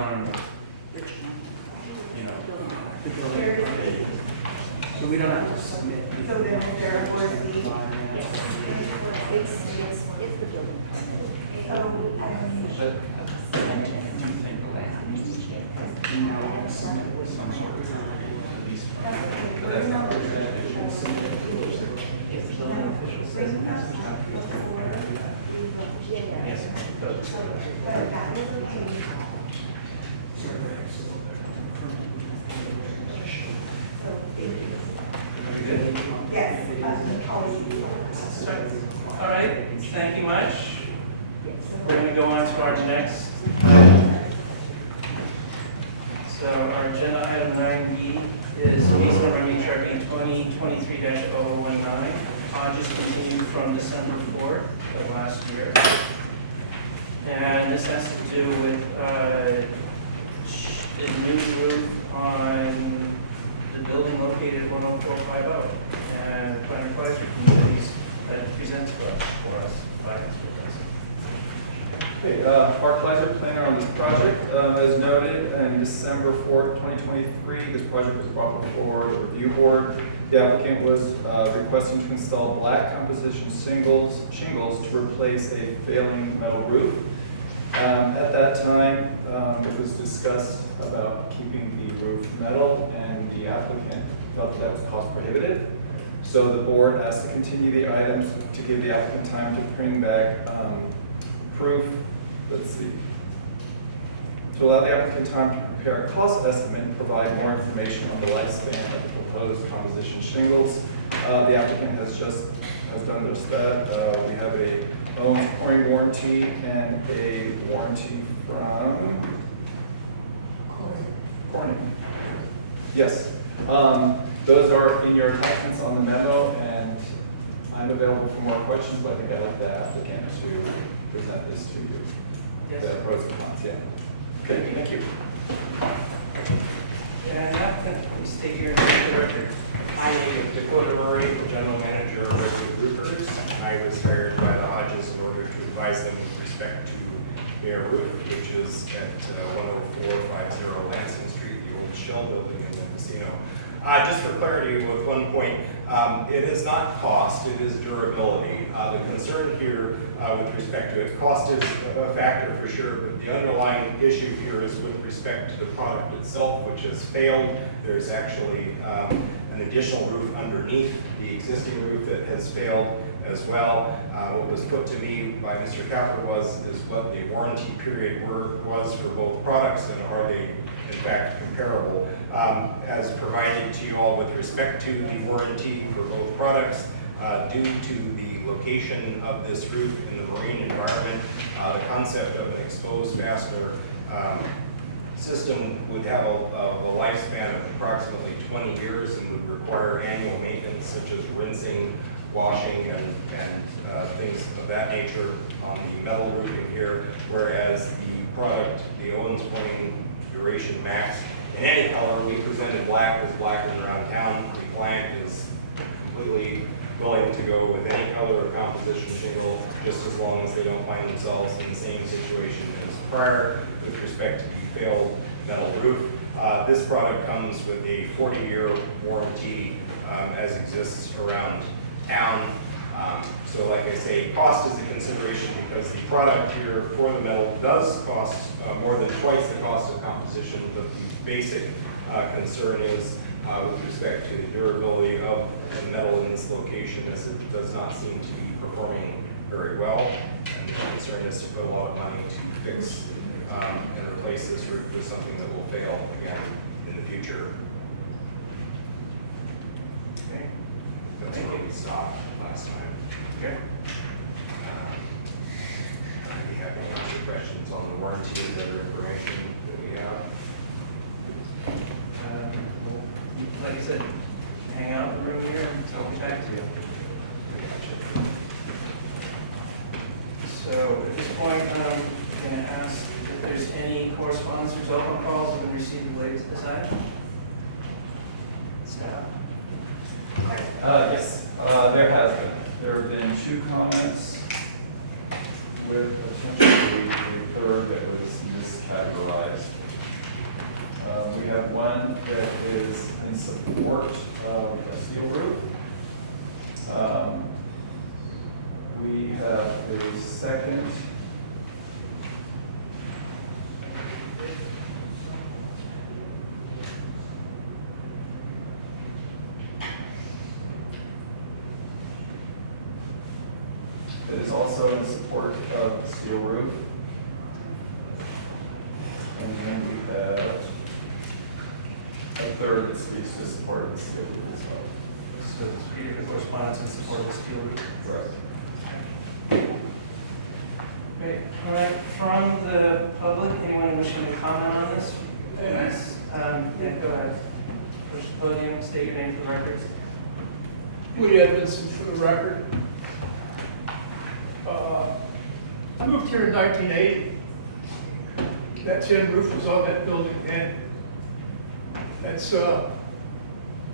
You know. here's, So we don't have to submit. so then is there a board C? It's the building permit. So, Now we have to submit some sort of release. yes, All right, thank you much. We're going to go on to our next item. So our agenda item 9B is case number HR 2023-019. Hodges continued from December 4th of last year. And this has to do with the new roof on the building located at 10450. And Planner Advisory Committees presents for us, finance with us. Okay, Mark Kleiser, planner on this project. As noted, in December 4th, 2023, this project was brought before the review board. The applicant was requesting to install black composition shingles to replace a failing metal roof. At that time, it was discussed about keeping the roof metal, and the applicant felt that was cost prohibitive. So the board asked to continue the items to give the applicant time to bring back proof, to allow the applicant time to prepare a cost estimate and provide more information on the lifespan of the proposed composition shingles. The applicant has done just that. We have a owner's pouring warranty and a warranty from Corning. Yes. Those are in your attachments on the memo, and I'm available for more questions, but I think I'd like the applicant to present this to you. Yes. The pros and cons, yeah. Okay, thank you. And applicant, please state your name for the record. My name is Dakota Murray, the general manager of Redwood Roofers. I was hired by the Hodges in order to advise them with respect to their roof, which is at 10450 Lansing Street, the old Shell building in Mendocino. Just for clarity with one point, it is not cost, it is durability. The concern here with respect to it, cost is a factor for sure, but the underlying issue here is with respect to the product itself, which has failed. There's actually an additional roof underneath the existing roof that has failed as well. What was put to me by Mr. Kapper is what the warranty period was for both products, and are they in fact comparable. As provided to you all with respect to the warranty for both products, due to the location of this roof in the marine environment, the concept of an exposed fastener system would have a lifespan of approximately 20 years and would require annual maintenance such as rinsing, washing, and things of that nature on the metal roofing here, whereas the product, the Owens Corning Duration Max, in any color, we presented black as black and around town. The client is completely willing to go with any color of composition shingle, just as long as they don't find themselves in the same situation as prior with respect to the failed metal roof. This product comes with a 40-year warranty as exists around town. So like I say, cost is a consideration because the product here for the metal does cost more than twice the cost of composition, but the basic concern is with respect to the durability of the metal in this location, as it does not seem to be performing very well. And the concern is to put a lot of money to fix and replace this roof with something that will fail again in the future. Okay. That's where we stopped last time. Okay. I'd be happy to answer questions on the warranty that are So at this point, I'm going to ask if there's any correspondence or telephone calls that have been received related to this item. Staff. Yes, there has been. There have been 2 comments with potentially a third that was miscategorized. We have one that is in support of a steel roof. We have a second that is also in support of the steel roof. And then we have a third that speaks to support of the steel roof as well. So 3 different correspondence in support of the steel roof. Correct. Great. All right. From the public, anyone wishing to comment on this? Yes. Yeah, go ahead. Push the podium, state your name for the records. Lee Edmondson for the record. I moved here in 1980. That tin roof was on that building then. That's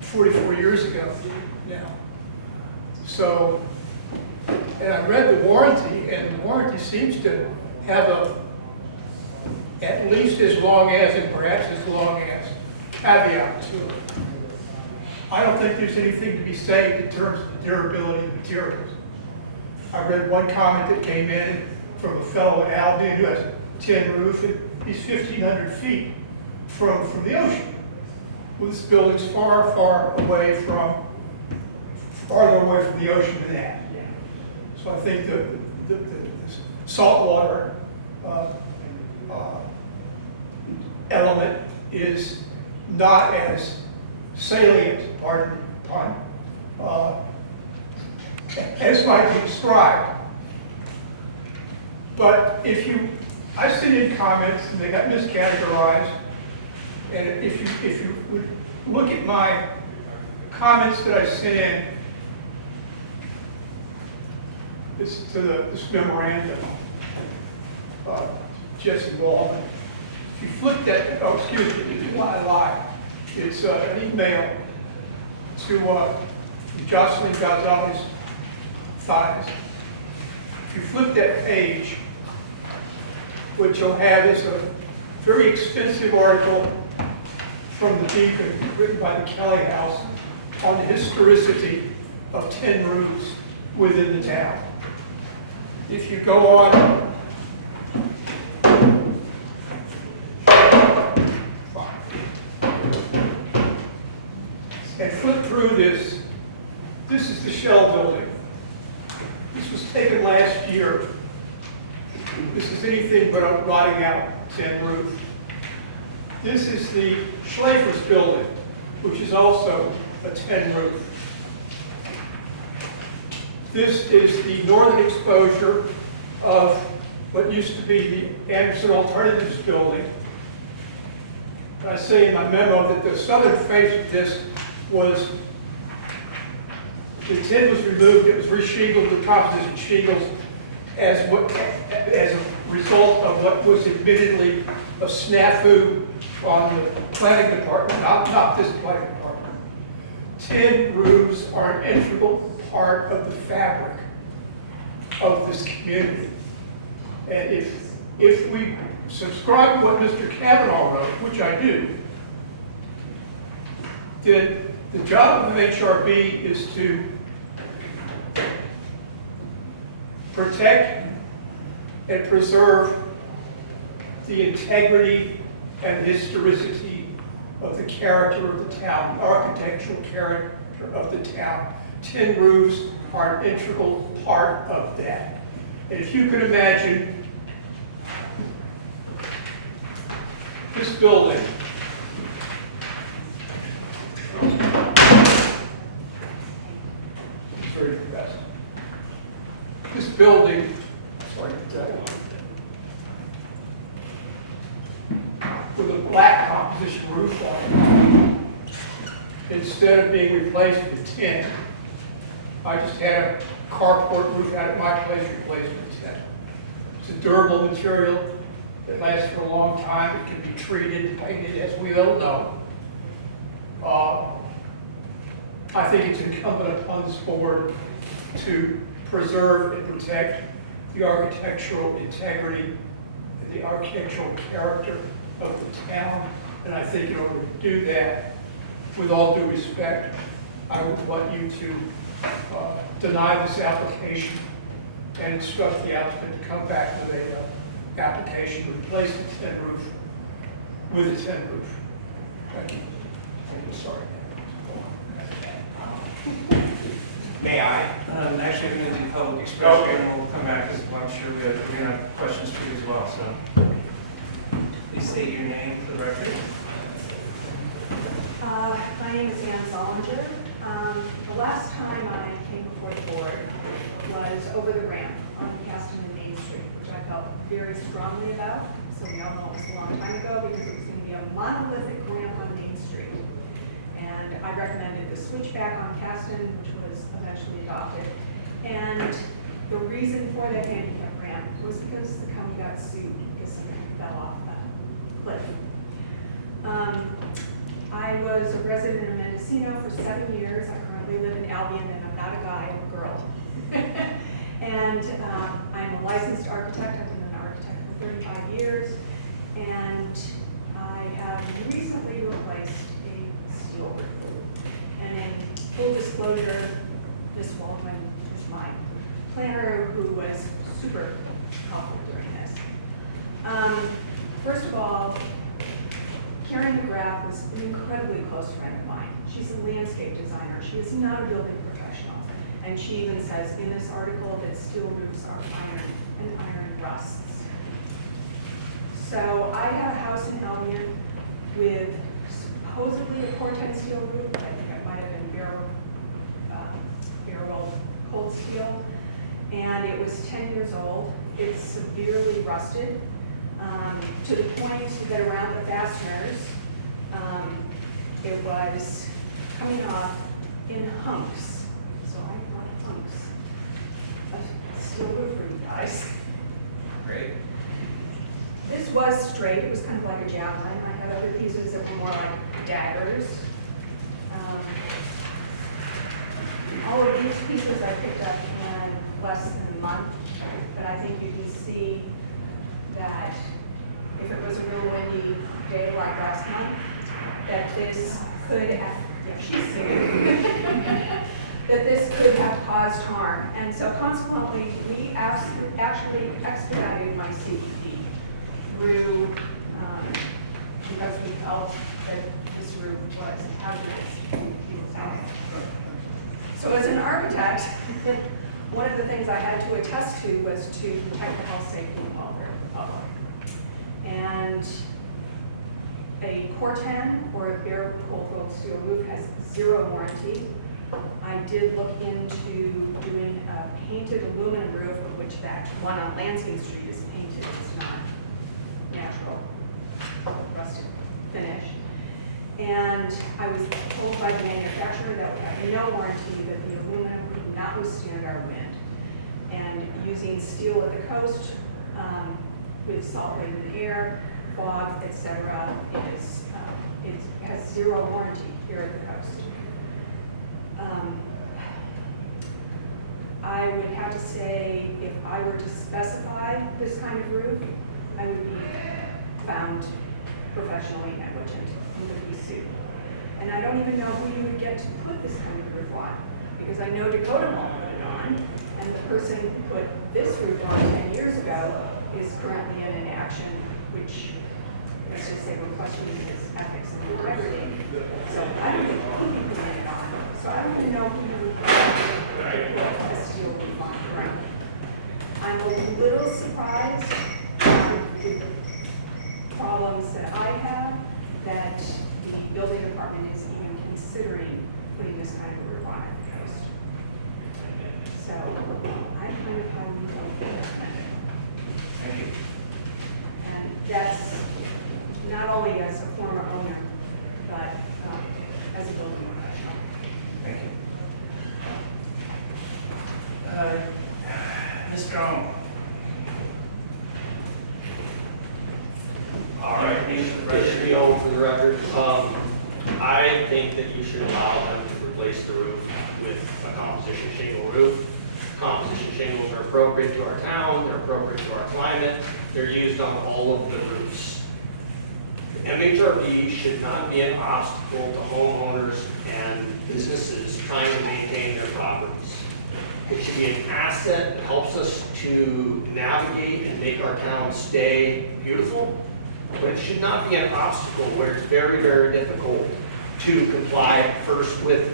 44 years ago now. So, and I read the warranty, and the warranty seems to have at least as long as, and perhaps as long as, caveat to it. I don't think there's anything to be said in terms of the durability of materials. I read one comment that came in from a fellow at Albion who has a tin roof, and he's 1,500 feet from the ocean. Well, this building's farther away from the ocean than that. So I think the saltwater element is not as salient, pardon the pun, as might be described. But I sent in comments and they got miscategorized. And if you would look at my comments that I sent in, this memorandum, Jesse Wallman. If you flip that, oh, excuse me, I lied. It's an email to Jocelyn Gonzalez Thies. If you flip that page, what you'll have is a very extensive article from the Beacon written by the Kelly House on the historicity of tin roofs within the town. If you go on, and flip through this, this is the Shell building. This was taken last year. This is anything but a rotting out tin roof. This is the Schlafers building, which is also a tin roof. This is the northern exposure of what used to be the Anderson Alternatives building. I say in my memo that the southern face of this was, the tin was removed, it was reshingled with composition shingles as a result of what was admittedly a snafu on the planning department, not this planning department. Tin roofs are an integral part of the fabric of this community. And if we subscribe to what Mr. Kavanaugh wrote, which I do, then the job of the HRB is to protect and preserve the integrity and historicity of the character of the town, the architectural character of the town. Tin roofs are an integral part of that. And if you could imagine this building, very fast. This building, sorry to tell you, with a black composition roof on it, instead of being replaced with tin, I just had a carport roof out at my place replaced with tin. It's a durable material that lasts for a long time. It can be treated, painted, as we all know. I think it's incumbent upon this board to preserve and protect the architectural integrity and the architectural character of the town. And I think in order to do that, with all due respect, I would want you to deny this application and instruct the applicant to come back with a application to replace the tin roof with a tin roof. Thank you. I'm sorry. May I? Actually, I'm going to do public expression, Okay. and we'll come back, because I'm sure we're going to have questions for you as well, so. Please state your name for the record. My name is Ann Zollinger. The last time I came before the board was over the ramp on Caston and Main Street, which I felt very strongly about. So we all know it was a long time ago because it was going to be a monolithic ramp on Main Street. And I recommended the switchback on Caston, which was eventually adopted. And the reason for that handicap ramp was because the county got sued because somebody fell off the cliff. I was a resident of Mendocino for 7 years. I currently live in Albion, and I'm not a guy, I'm a girl. And I'm a licensed architect. I've been an architect for 35 years. And I have recently replaced a steel roof. And in full disclosure, Ms. Waldman is my planner who was super helpful during this. First of all, Karen McGrath was an incredibly close friend of mine. She's a landscape designer. She is not a building professional. And she even says in this article that steel roofs are iron and iron rusts. So I have a house in Albion with supposedly a Corten steel roof. I think it might have been barrel cold steel. And it was 10 years old. It's severely rusted. To the point that around the fasteners, it was coming off in hunks. So I brought hunks of steel roof for you guys. Great. This was straight, it was kind of like a javelin. I had other pieces that were more like daggers. All of these pieces I picked up in less than a month, but I think you can see that if it was a real windy day like last month, that this could have, yeah, she's singing, that this could have caused harm. And so consequently, we actually expedited my CPD through, because we felt that this roof was hazardous. So as an architect, one of the things I had to attest to was to protect the health, safety, and welfare of the public. And a Corten or a bare cold steel roof has 0 warranty. I did look into doing a painted aluminum roof, of which that one on Lansing Street is painted. It's not natural rusted finish. And I was told by the manufacturer that we have no warranty, that the aluminum would not withstand our wind. And using steel at the coast with salt-laden air, fog, etc., it has 0 warranty here at the coast. I would have to say, if I were to specify this kind of roof, I would be found professionally negligent and would be sued. And I don't even know who you would get to put this kind of roof on, because I know Dakota won't put it on, and the person who put this roof on 10 years ago is currently in an action which, let's just say, we're questioning his ethics and integrity. So I don't think who he put it on. So I don't even know who you would put a steel roof on currently. I'm a little surprised with the problems that I have that the building department is even considering putting this kind of roof on the coast. So I kind of have no idea. Thank you. And that's not only as a former owner, but as a building professional. Thank you. Mr. Ohm. Ishmael, for the record, I think that you should allow them to replace the roof with a composition shingle roof. Composition shingles are appropriate to our town, they're appropriate to our climate, they're used on all of the roofs. MHRB should not be an obstacle to homeowners and businesses trying to maintain their properties. It should be an asset that helps us to navigate and make our town stay beautiful, but it should not be an obstacle where it's very, very difficult to comply first with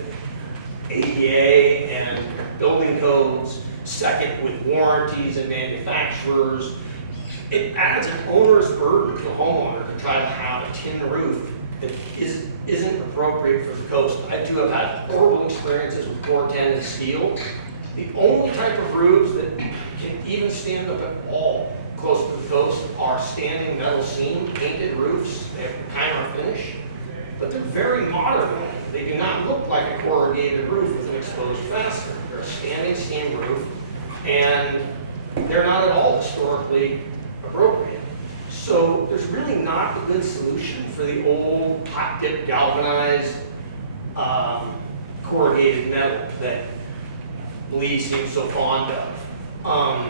ADA and building codes, second with warranties and manufacturers. It adds an onerous burden to the homeowner to try to have a tin roof that isn't appropriate for the coast. I too have had horrible experiences with 410 and steel. The only type of roofs that can even stand up at all close to the coast are standing metal seam painted roofs. They have the primer finish, but they're very modern. They do not look like a corrugated roof with an exposed fastener. They're a standing seam roof, and they're not at all historically appropriate. So there's really not a good solution for the old hot dip galvanized corrugated metal that Lee seems so fond of.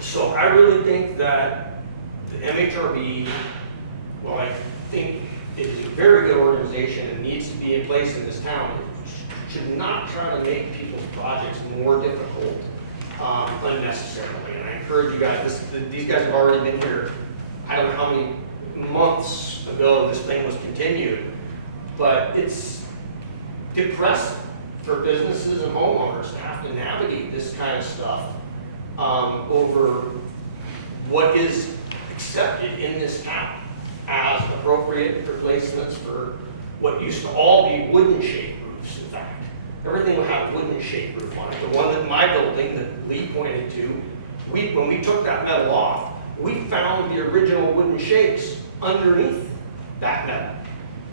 So I really think that the MHRB, well, I think it is a very good organization and needs to be in place in this town. It should not try to make people's projects more difficult unnecessarily. And I encourage you guys, these guys have already been here, I don't know how many months ago this thing was continued, but it's depressing for businesses and homeowners to have to navigate this kind of stuff over what is accepted in this town as appropriate replacements for what used to all be wooden shaped roofs. In fact, everything would have a wooden shaped roof on it. The one in my building that Lee pointed to, when we took that metal off, we found the original wooden shapes underneath that metal.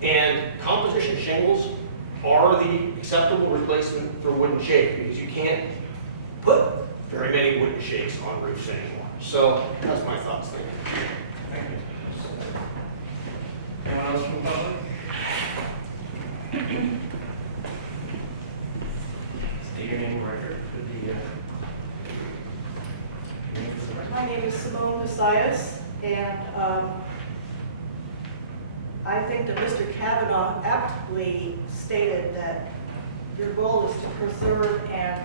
And composition shingles are the acceptable replacement for wooden shake because you can't put very many wooden shakes on roofs anymore. So that's my thoughts. Thank you. Thank you. Anyone else from the public? State your name and record for the My name is Simone Messias, and I think that Mr. Kavanaugh aptly stated that your goal is to preserve and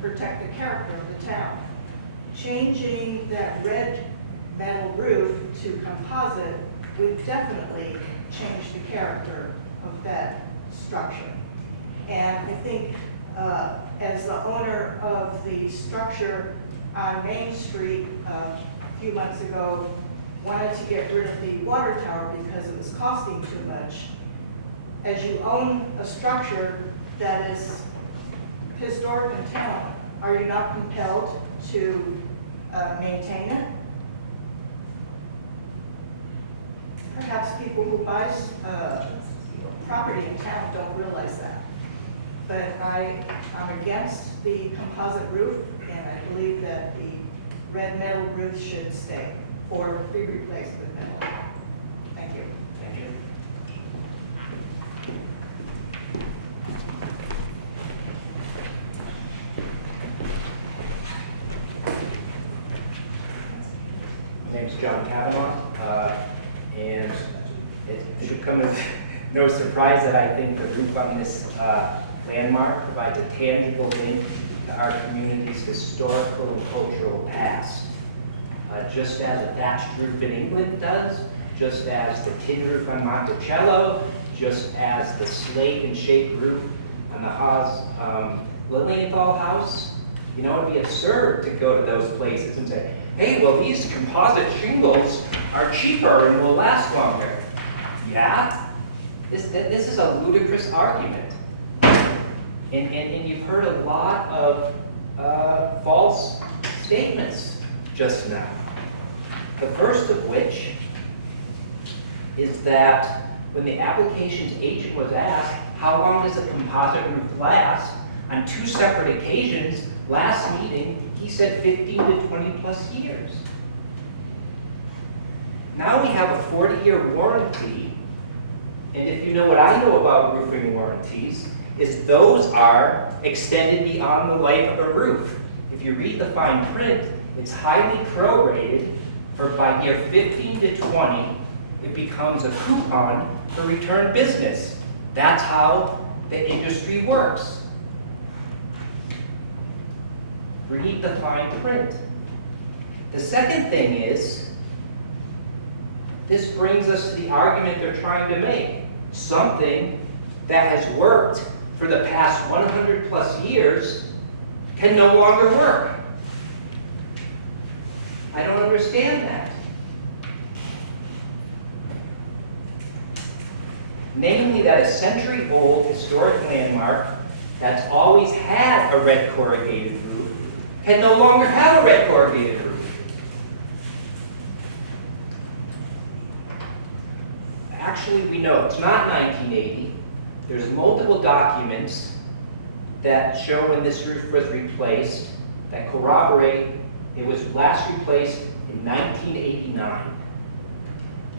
protect the character of the town. Changing that red metal roof to composite would definitely change the character of that structure. And I think as the owner of the structure on Main Street a few months ago wanted to get rid of the water tower because it was costing too much. As you own a structure that is historic in town, are you not compelled to maintain it? Perhaps people who buy property in town don't realize that. But I'm against the composite roof, and I believe that the red metal roof should stay or be replaced with metal. Thank you. Thank you. My name's John Kavanaugh, and it should come as no surprise that I think the roof on this landmark provides a tangible link to our community's historical and cultural past. Just as a thatched roof in England does, just as the tin roof on Monticello, just as the slate and shaped roof on the Haas Lilienthal house. You know, it'd be absurd to go to those places and say, hey, well, these composite shingles are cheaper and will last longer. Yeah? This is a ludicrous argument. And you've heard a lot of false statements just now. The first of which is that when the applications agent was asked, how long does a composite roof last? On 2 separate occasions, last meeting, he said 15 to 20 plus years. Now we have a 40-year warranty, and if you know what I know about roofing warranties, is those are extended beyond the life of a roof. If you read the fine print, it's highly prorated for by year 15 to 20, it becomes a coupon for return business. That's how the industry works. Read the fine print. The second thing is, this brings us to the argument they're trying to make. Something that has worked for the past 100 plus years can no longer work. I don't understand that. Namely, that a century-old historic landmark that's always had a red corrugated roof can no longer have a red corrugated roof. Actually, we know it's not 1980. There's multiple documents that show when this roof was replaced that corroborate it was last replaced in 1989.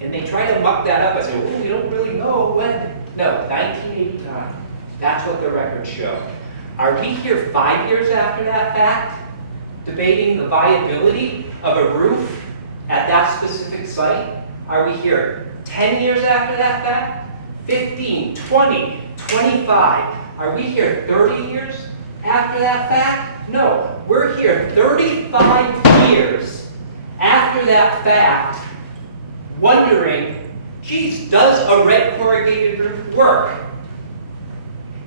And they try to muck that up and say, well, we don't really know when. No, 1989. That's what the records show. Are we here 5 years after that fact, debating the viability of a roof at that specific site? Are we here 10 years after that fact? 15, 20, 25. Are we here 30 years after that fact? No, we're here 35 years after that fact, wondering, geez, does a red corrugated roof work?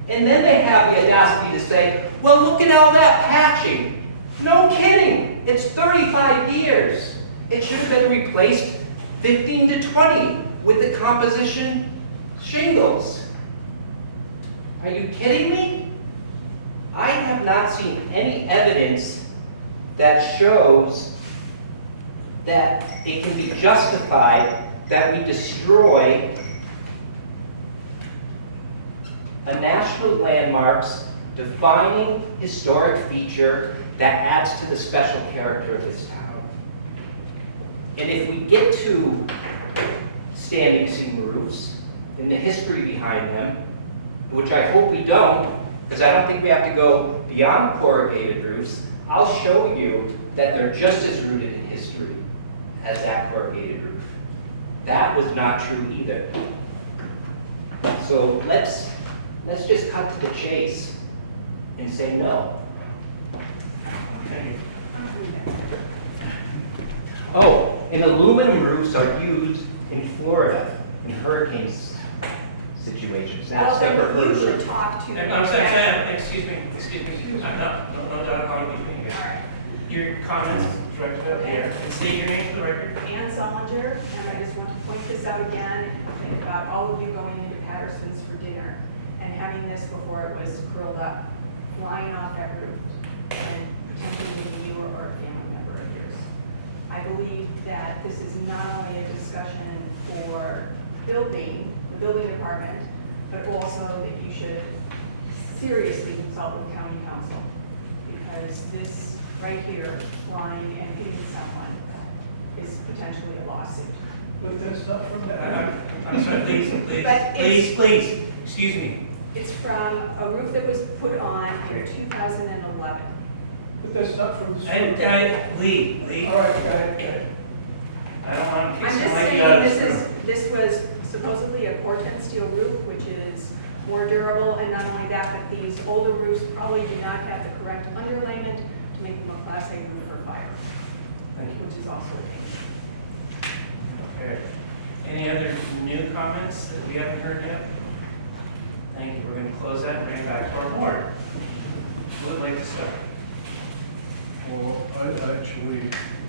And then they have the audacity to say, well, look at all that patching. No kidding, it's 35 years. It should have been replaced 15 to 20 with the composition shingles. Are you kidding me? I have not seen any evidence that shows that it can be justified that we destroy a national landmark's defining historic feature that adds to the special character of this town. And if we get to standing seam roofs and the history behind them, which I hope we don't, because I don't think we have to go beyond corrugated roofs, I'll show you that they're just as rooted in history as that corrugated roof. That was not true either. So let's just cut to the chase and say no. Okay. Oh, and aluminum roofs are used in Florida in hurricane situations. That's Well, their then you preferred should roof. talk to. I'm sorry, Sam, excuse me, I'm not, no doubt on what you're here. All right. Your comments directed up here, and say your name for the record. Ann Solinger, and I just want to point this out again, think about all of you going into Patterson's for dinner and having this before it was curled up, flying off that roof, and potentially hitting you or a family member of yours. I believe that this is not only a discussion for the building department, but also that you should seriously consult with county council, because this right here, flying and hitting someone, is potentially a lawsuit. But that's not from that. I'm sorry, please, But it's- please, excuse me. It's from a roof that was put on in 2011. But that's not from the. Lee. All right, go ahead. I don't want to I'm kick just somebody out of saying, this room. this was supposedly a Corten steel roof, which is more durable, and not only that, but these older roofs probably do not have the correct underlayment to make them a Class A roof for fire, Thank you. which is also a danger. Okay. Any other new comments that we haven't heard yet? Thank you. We're going to close that and bring it back to our board. Who would like to start? Well, I'd actually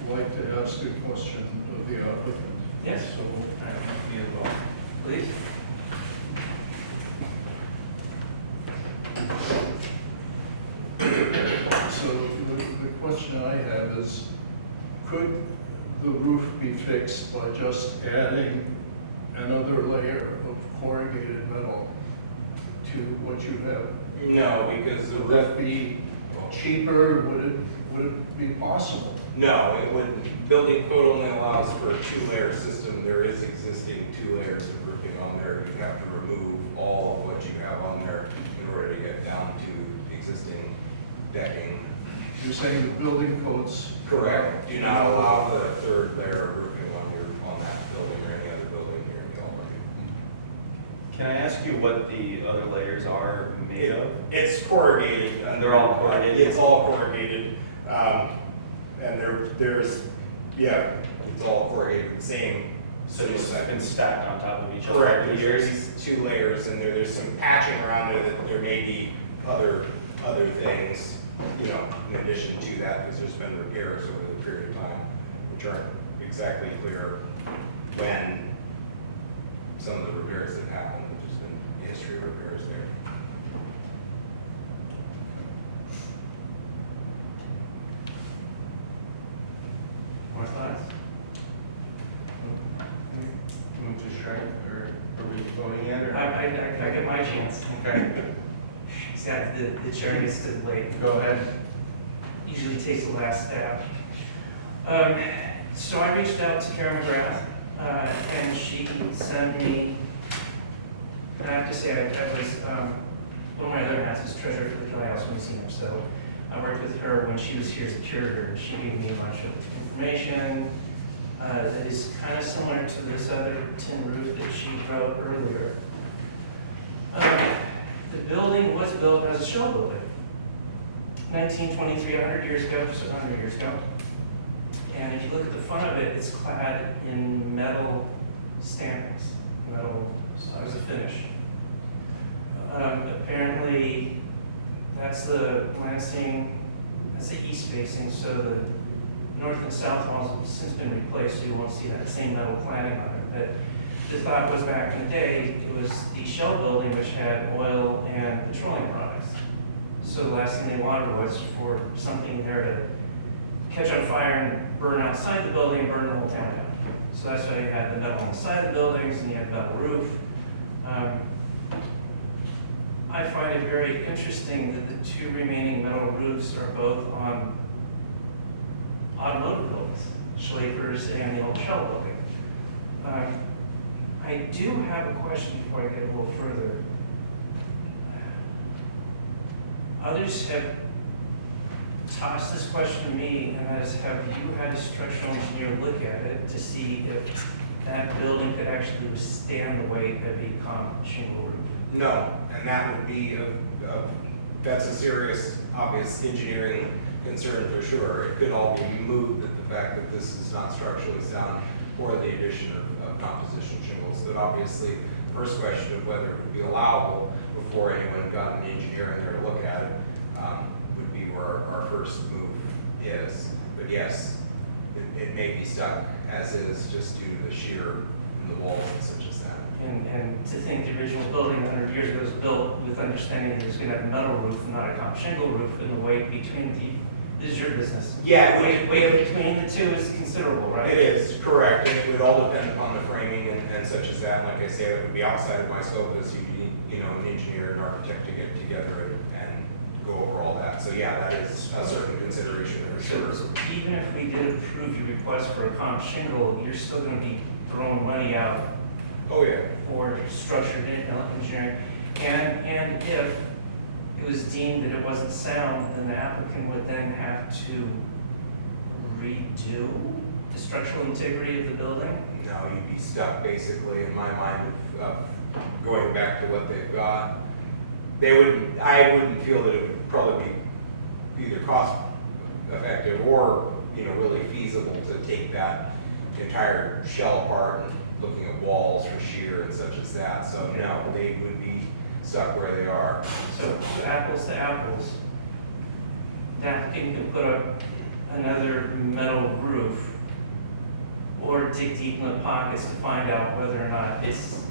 like to ask a question of the applicant. Yes. So, All right, you as well. Please. so the question I have is, could the roof be fixed by just adding another layer of corrugated metal to what you have? No, because the Would roof, that be cheaper? Would it would it be possible? No, it wouldn't. Building code only allows for a two-layer system. There is existing 2 layers of roofing on there. You have to remove all of what you have on there in order to get down to existing decking. You're saying the building codes? Correct. Do not allow the 3rd layer of roofing on that building or any other building here in the Albany. Can I ask you what the other layers are made of? It's corrugated. And they're all corrugated? It's all corrugated. And there's, yeah, it's all corrugated, same. So it's been stacked on top of each other? Correct. There's these 2 layers, and there's some patching around it that there may be other things, you know, in addition to that, because there's been repairs over the period of time, which aren't exactly clear when some of the repairs have happened. There's been the history of repairs there. More thoughts? Move to strike, or are we voting yet, or? I get my chance. Okay, Except the chair gets to wait. go ahead. Usually takes the last stab. So I reached out to Karen McGrath, and she sent me, and I have to say, I was, one of my other hats is treasurer for the Kelly House Museum, so I worked with her when she was here as a curator, and she gave me a bunch of information that is kind of similar to this other tin roof that she wrote earlier. The building was built as a shell building. 1923, 100 years ago, just 100 years ago. And if you look at the front of it, it's clad in metal stampings, metal as a finish. Apparently, that's the Lansing, that's the east facing, so the north and south walls have since been replaced, so you won't see that same metal cladding on it. But the thought was back in the day, it was the shell building which had oil and petroleum products. So the last thing they wanted was for something there to catch on fire and burn outside the building and burn the whole town down. So that's why you had the metal on the side of the buildings and you had the metal roof. I find it very interesting that the 2 remaining metal roofs are both on automotive buildings, Schlafers and the old Shell building. I do have a question before I get a little further. Others have tossed this question to me, and that is, have you had a structural engineer look at it to see if that building could actually withstand the weight of a comp shingle roof? No, and that would be that's a serious, obvious engineering concern for sure. It could all be moved at the fact that this is not structurally sound or the addition of composition shingles. But obviously, first question of whether it would be allowable before anyone got an engineer in there to look at it would be where our first move is. But yes, it may be stuck as is just due to the shear in the walls and such as that. And to think the original building 100 years ago was built with understanding that it was going to have a metal roof, not a comp shingle roof, and the weight between this is your business. Yeah, weight between the 2 is considerable, right? It is, correct, and it would all depend upon the framing and such as that. And like I say, it would be outside of my scope as you need, an engineer and architect to get together and go over all that. So yeah, that is a certain consideration for sure. So even if we did approve your request for a comp shingle, you're still going to be throwing money out. Oh yeah. For structured engineering, and if it was deemed that it wasn't sound, then the applicant would then have to redo the structural integrity of the building? No, you'd be stuck basically, in my mind, of going back to what they've got. I wouldn't feel that it would probably be either cost effective or, really feasible to take that entire shell apart and looking at walls for shear and such as that. So no, they would be stuck where they are. So apples to apples, the applicant can put up another metal roof or dig deep in the pockets to find out whether or not its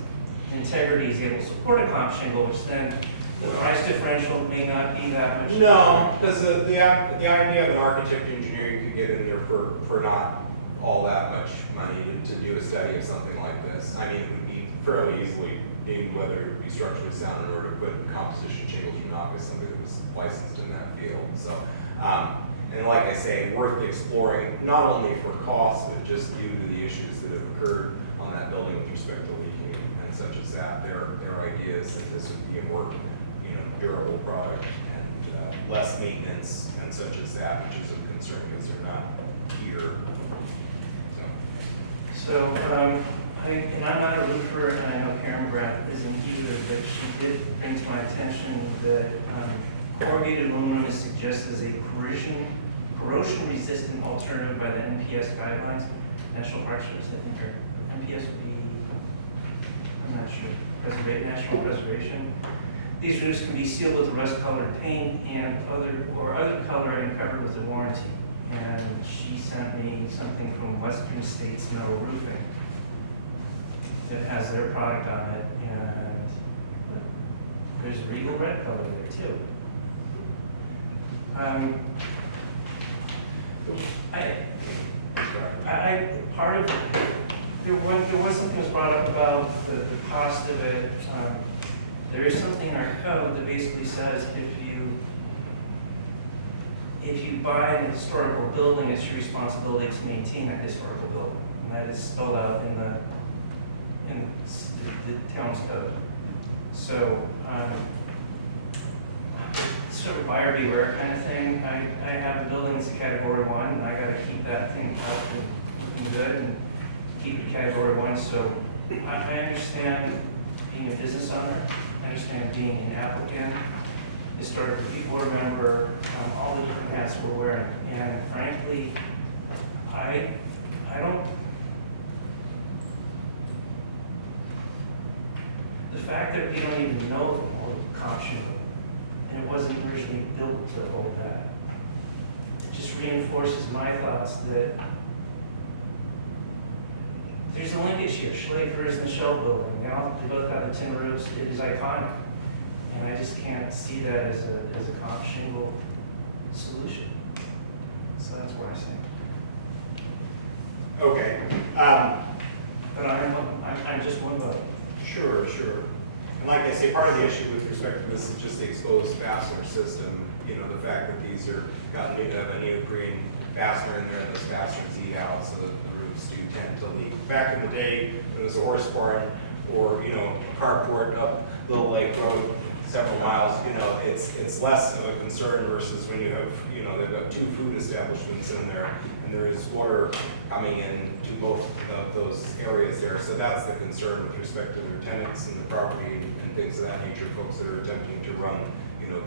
integrity is able to support a comp shingle, which then the price differential may not be that much. No, because the idea of an architect engineer, you could get in there for not all that much money to do a study of something like this. I mean, it would be fairly easily deemed whether it would be structurally sound in order to put composition shingles or not with somebody that was licensed in that field. So And like I say, worth exploring, not only for cost, but just due to the issues that have occurred on that building with respect to leaking and such as that. Their idea is that this would be a more, durable product and less maintenance and such as that, which is a concern because they're not here. So, and I'm not a roofer, and I know Karen Graff isn't either, but she did bring to my attention that corrugated aluminum is suggested as a corrosion-resistant alternative by the NPS guidelines, National Park Service, I think, or NPS would be, I'm not sure, National Preservation. These roofs can be sealed with rust-colored paint and other coloring covered with a warranty. And she sent me something from Western States Metal Roofing that has their product on it, and there's regal red color there too. Part of there was something that was brought up about the cost of it. There is something in our code that basically says if you buy an historical building, it's your responsibility to maintain that historical building, and that is spelled out in the town's code. So, sort of buyer beware kind of thing. I have a building that's a category 1, and I got to keep that thing up and looking good and keep it category 1. So I understand being a business owner. I understand being an applicant, historic review board member, all the different hats we're wearing. And frankly, I don't. The fact that we don't even know the old caution, and it wasn't originally built to hold that, it just reinforces my thoughts that there's a linkage here. Schlafer's and the Shell building, they both have the tin roofs. It is iconic, and I just can't see that as a comp shingle solution. So that's where I stand. Okay. But I'm just one vote. Sure. And like I say, part of the issue with respect to this is just the exposed fastener system. The fact that these are got a neoprene fastener in there, and those fasteners eat out, so that the roofs do tend to leak. Back in the day, it was a horse barn or a carport up Little Lake Road several miles. It's less of a concern versus when you have they've got 2 food establishments in there, and there is water coming in to both of those areas there. So that's the concern with respect to their tenants and the property and things of that nature, folks that are attempting to run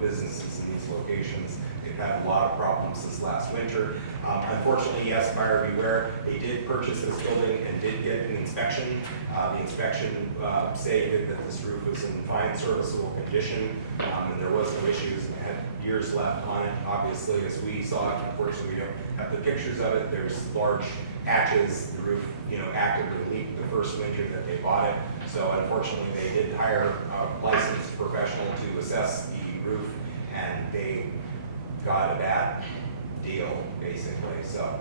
businesses in these locations. They've had a lot of problems this last winter. Unfortunately, yes, buyer beware. They did purchase this building and did get an inspection. The inspection stated that this roof was in fine serviceable condition, and there was no issues, and it had years left on it. Obviously, as we saw it, unfortunately, we don't have the pictures of it. There's large patches. The roof, actively leaked the first winter that they bought it. So unfortunately, they did hire a licensed professional to assess the roof, and they got a bad deal, basically. So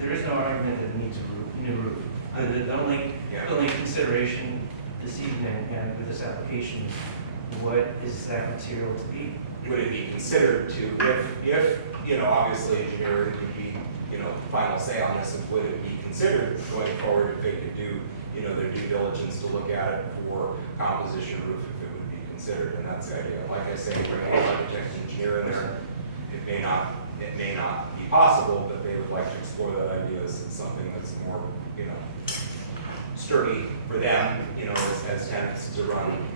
there is no argument that it needs a new roof. The only consideration this evening and with this application, what is that material to be? Would it be considered to, if obviously engineering could be, final say on this, and would it be considered going forward if they could do, their due diligence to look at it for composition roof, if it would be considered, and that's the idea. Like I say, bringing an architect and engineer in there, it may not be possible, but they would like to explore that idea as something that's more, sturdy for them, as tenants to run,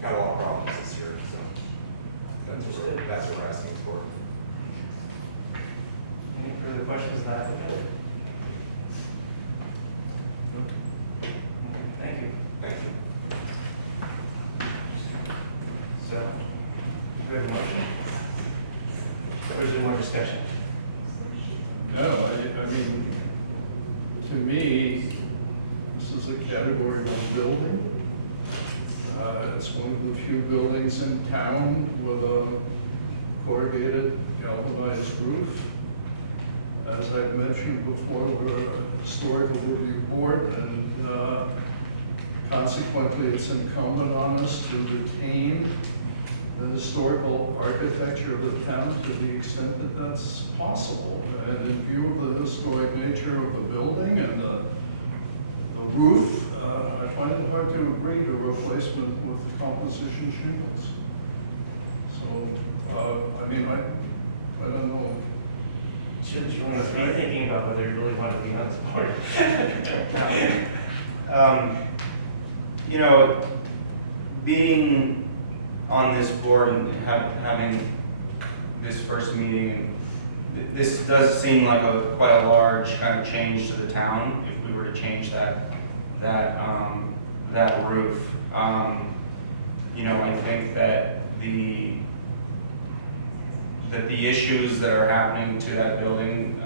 got a lot of problems this year, so that's what we're asking for. Any further questions on that? Thank you. Thank you. So, do we have a motion? Or is there more discussion? No, I mean, to me, this is a category 1 building. It's one of the few buildings in town with a corrugated galvanized roof. As I've mentioned before, we're a historical review board, and consequently it's incumbent on us to retain the historical architecture of the town to the extent that that's possible. And in view of the historic nature of the building and the roof, I find it hard to agree to a replacement with the composition shingles. So, I mean, I don't know. Shouldn't you want to be thinking about whether you really want to be on this board? You know, being on this board and having this first meeting, this does seem like quite a large kind of change to the town if we were to change that roof. You know, I think that the issues that are happening to that building,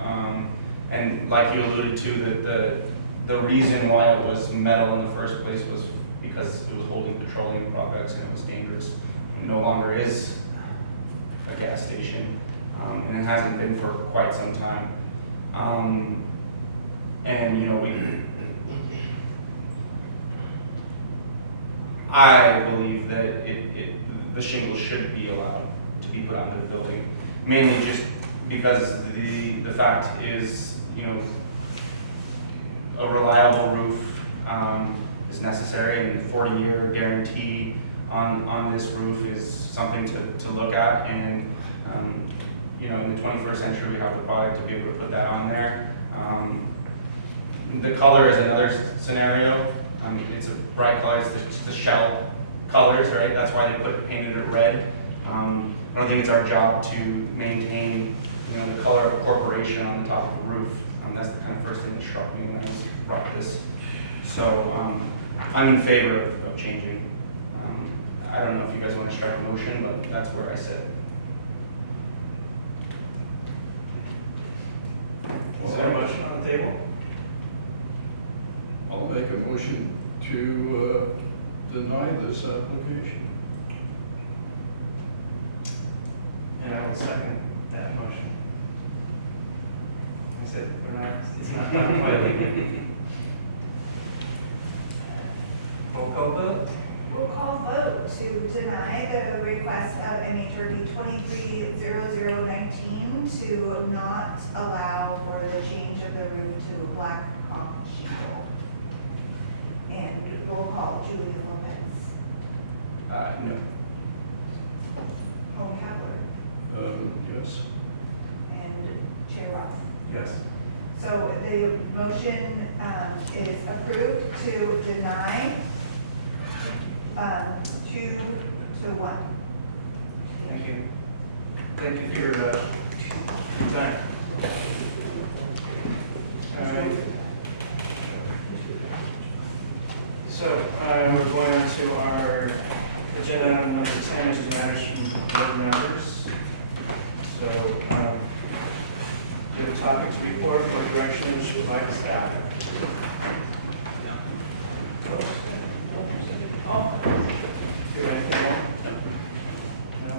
and like you alluded to, that the reason why it was metal in the first place was because it was holding petroleum products and it was dangerous. It no longer is a gas station, and it hasn't been for quite some time. And you know, I believe that the shingles should be allowed to be put onto the building, mainly just because the fact is, you know, a reliable roof is necessary, and the 40-year guarantee on this roof is something to look at. And you know, in the 21st century, we have the product to be able to put that on there. The color is another scenario. It's a bright color, it's the shell colors, right? That's why they painted it red. I don't think it's our job to maintain, you know, the color of corporation on the top of the roof. That's the kind of first thing that struck me when I was brought this. So I'm in favor of changing. I don't know if you guys want to strike a motion, but that's where I sit. Is there a motion on the table? I'll make a motion to deny this application. And I will second that motion. I said, it's not done quite legally. Roll call vote? Roll call vote to deny the request of MHRD 230019 to not allow for the change of the roof to a black comp shingle. And roll call Julia Lopez. No. Home Kepler. Yes. And Chair Ross. Yes. So the motion is approved to deny 2-1. Thank you. Thank you for your time. All right. So we're going on to our agenda item number 10, which is matters from board members. So do you have a topic to report or directions provided to staff? Do anything more? No?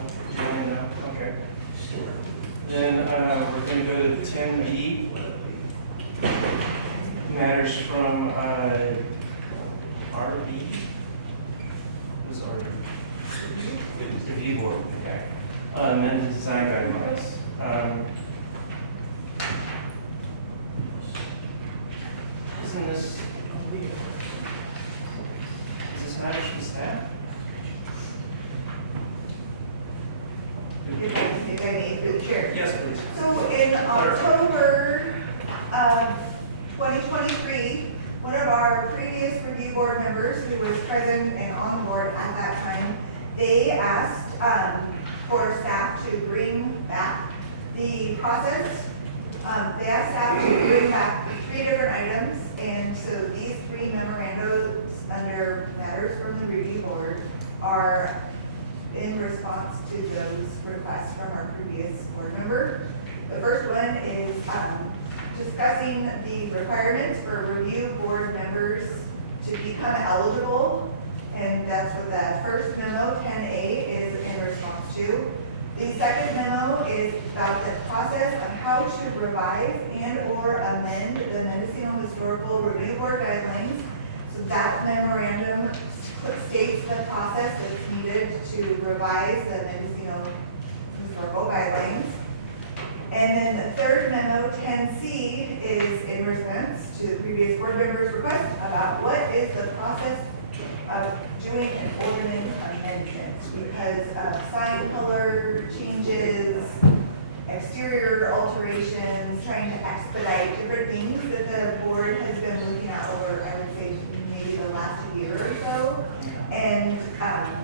No? Okay. Then we're going to go to 10B. Matters from RB. What is RB? Review board. Okay. Amended design guidelines. Isn't this? Is this matters from staff? If I may, through the chair. Yes, please. So in October of 2023, one of our previous review board members who was present and on board at that time, they asked for staff to bring back the process. They asked staff to bring back 3 different items, and so these 3 memorandums under matters from the review board are in response to those requests from our previous board member. The first one is discussing the requirements for review board members to become eligible, and that's what the first memo, 10A, is in response to. The second memo is about the process of how to revise and or amend the Mendocino Historical Review Board guidelines. So that memorandum states the process that's needed to revise the Mendocino historical guidelines. And then the third memo, 10C, is in response to the previous board member's request about what is the process of doing an ordinance amendment, because of sign color changes, exterior alterations, trying to expedite different things that the board has been looking at over, I would say, maybe the last year or so. And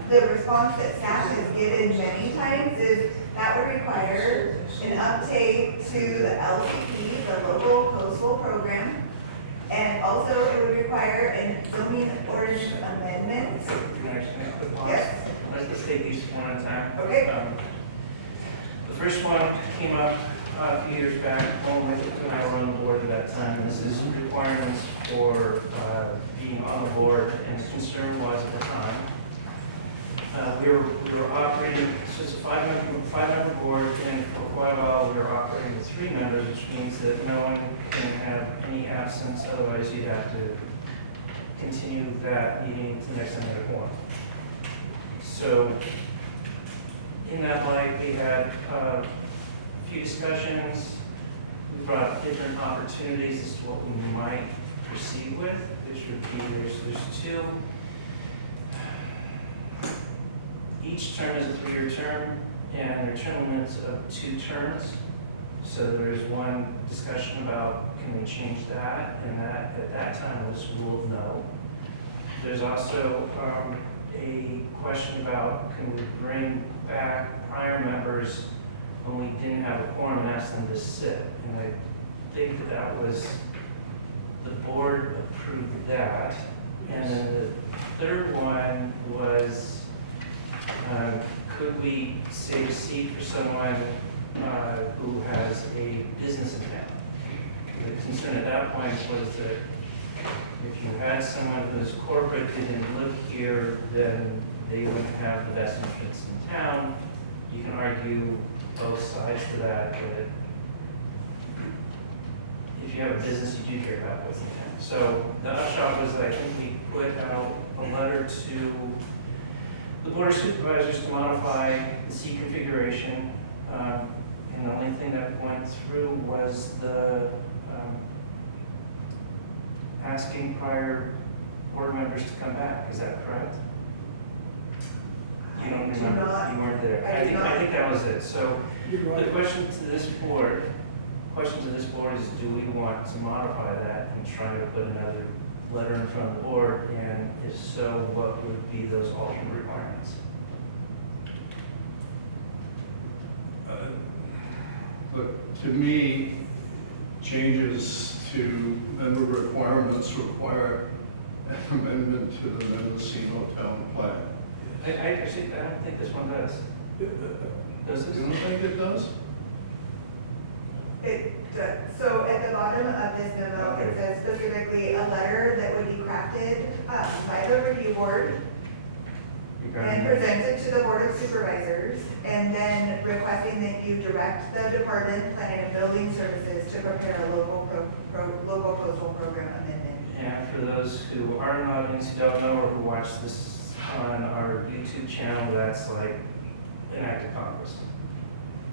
the response that staff has given many times is that would require an update to the LCP, the local coastal program, and also it would require an zoning ordinance amendment. Can I actually make a quick pause? Yes. Let's take these one at a time. Okay. The first one came up a few years back, when I were on the board at that time, and this is requirements for being on the board, and the concern was at the time, we were operating, so it's a five-member board, and for quite a while, we were operating with 3 members, which means that no one can have any absence, otherwise you'd have to continue that meeting to the next time you had a quorum. So, in that light, we had a few discussions. We brought up different opportunities as to what we might proceed with, which would be, there's 2. Each term is a 3-year term, and there are term limits of 2 terms. So there's one discussion about can we change that, and that at that time was ruled no. There's also a question about can we bring back prior members when we didn't have a quorum and ask them to sit. And I think that that was, the board approved that. And then the third one was, could we save a seat for someone who has a business in town? The concern at that point was that if you had someone who's corporate, didn't live here, then they wouldn't have the best interests in town. You can argue both sides to that, but if you have a business, you do care about what's in town. So the upshot was that I think we put out a letter to the board of supervisors to modify the seat configuration, and the only thing that went through was the asking prior board members to come back. Is that correct? You don't remember? You weren't there. I think that was it. So the question to this board is, do we want to modify that and try to put another letter in front of the board, and if so, what would be those alternate requirements? But to me, changes to member requirements require an amendment to the Mendocino town plan. I don't think this one does. Does You this? don't think it does? So at the bottom of this memo, it says specifically a letter that would be crafted by the review board and presented to the board of supervisors, and then requesting that you direct the Department of Planning and Building Services to prepare a local coastal program amendment. And for those who are in the audience who don't know or who watch this on our YouTube channel, that's like an act of Congress.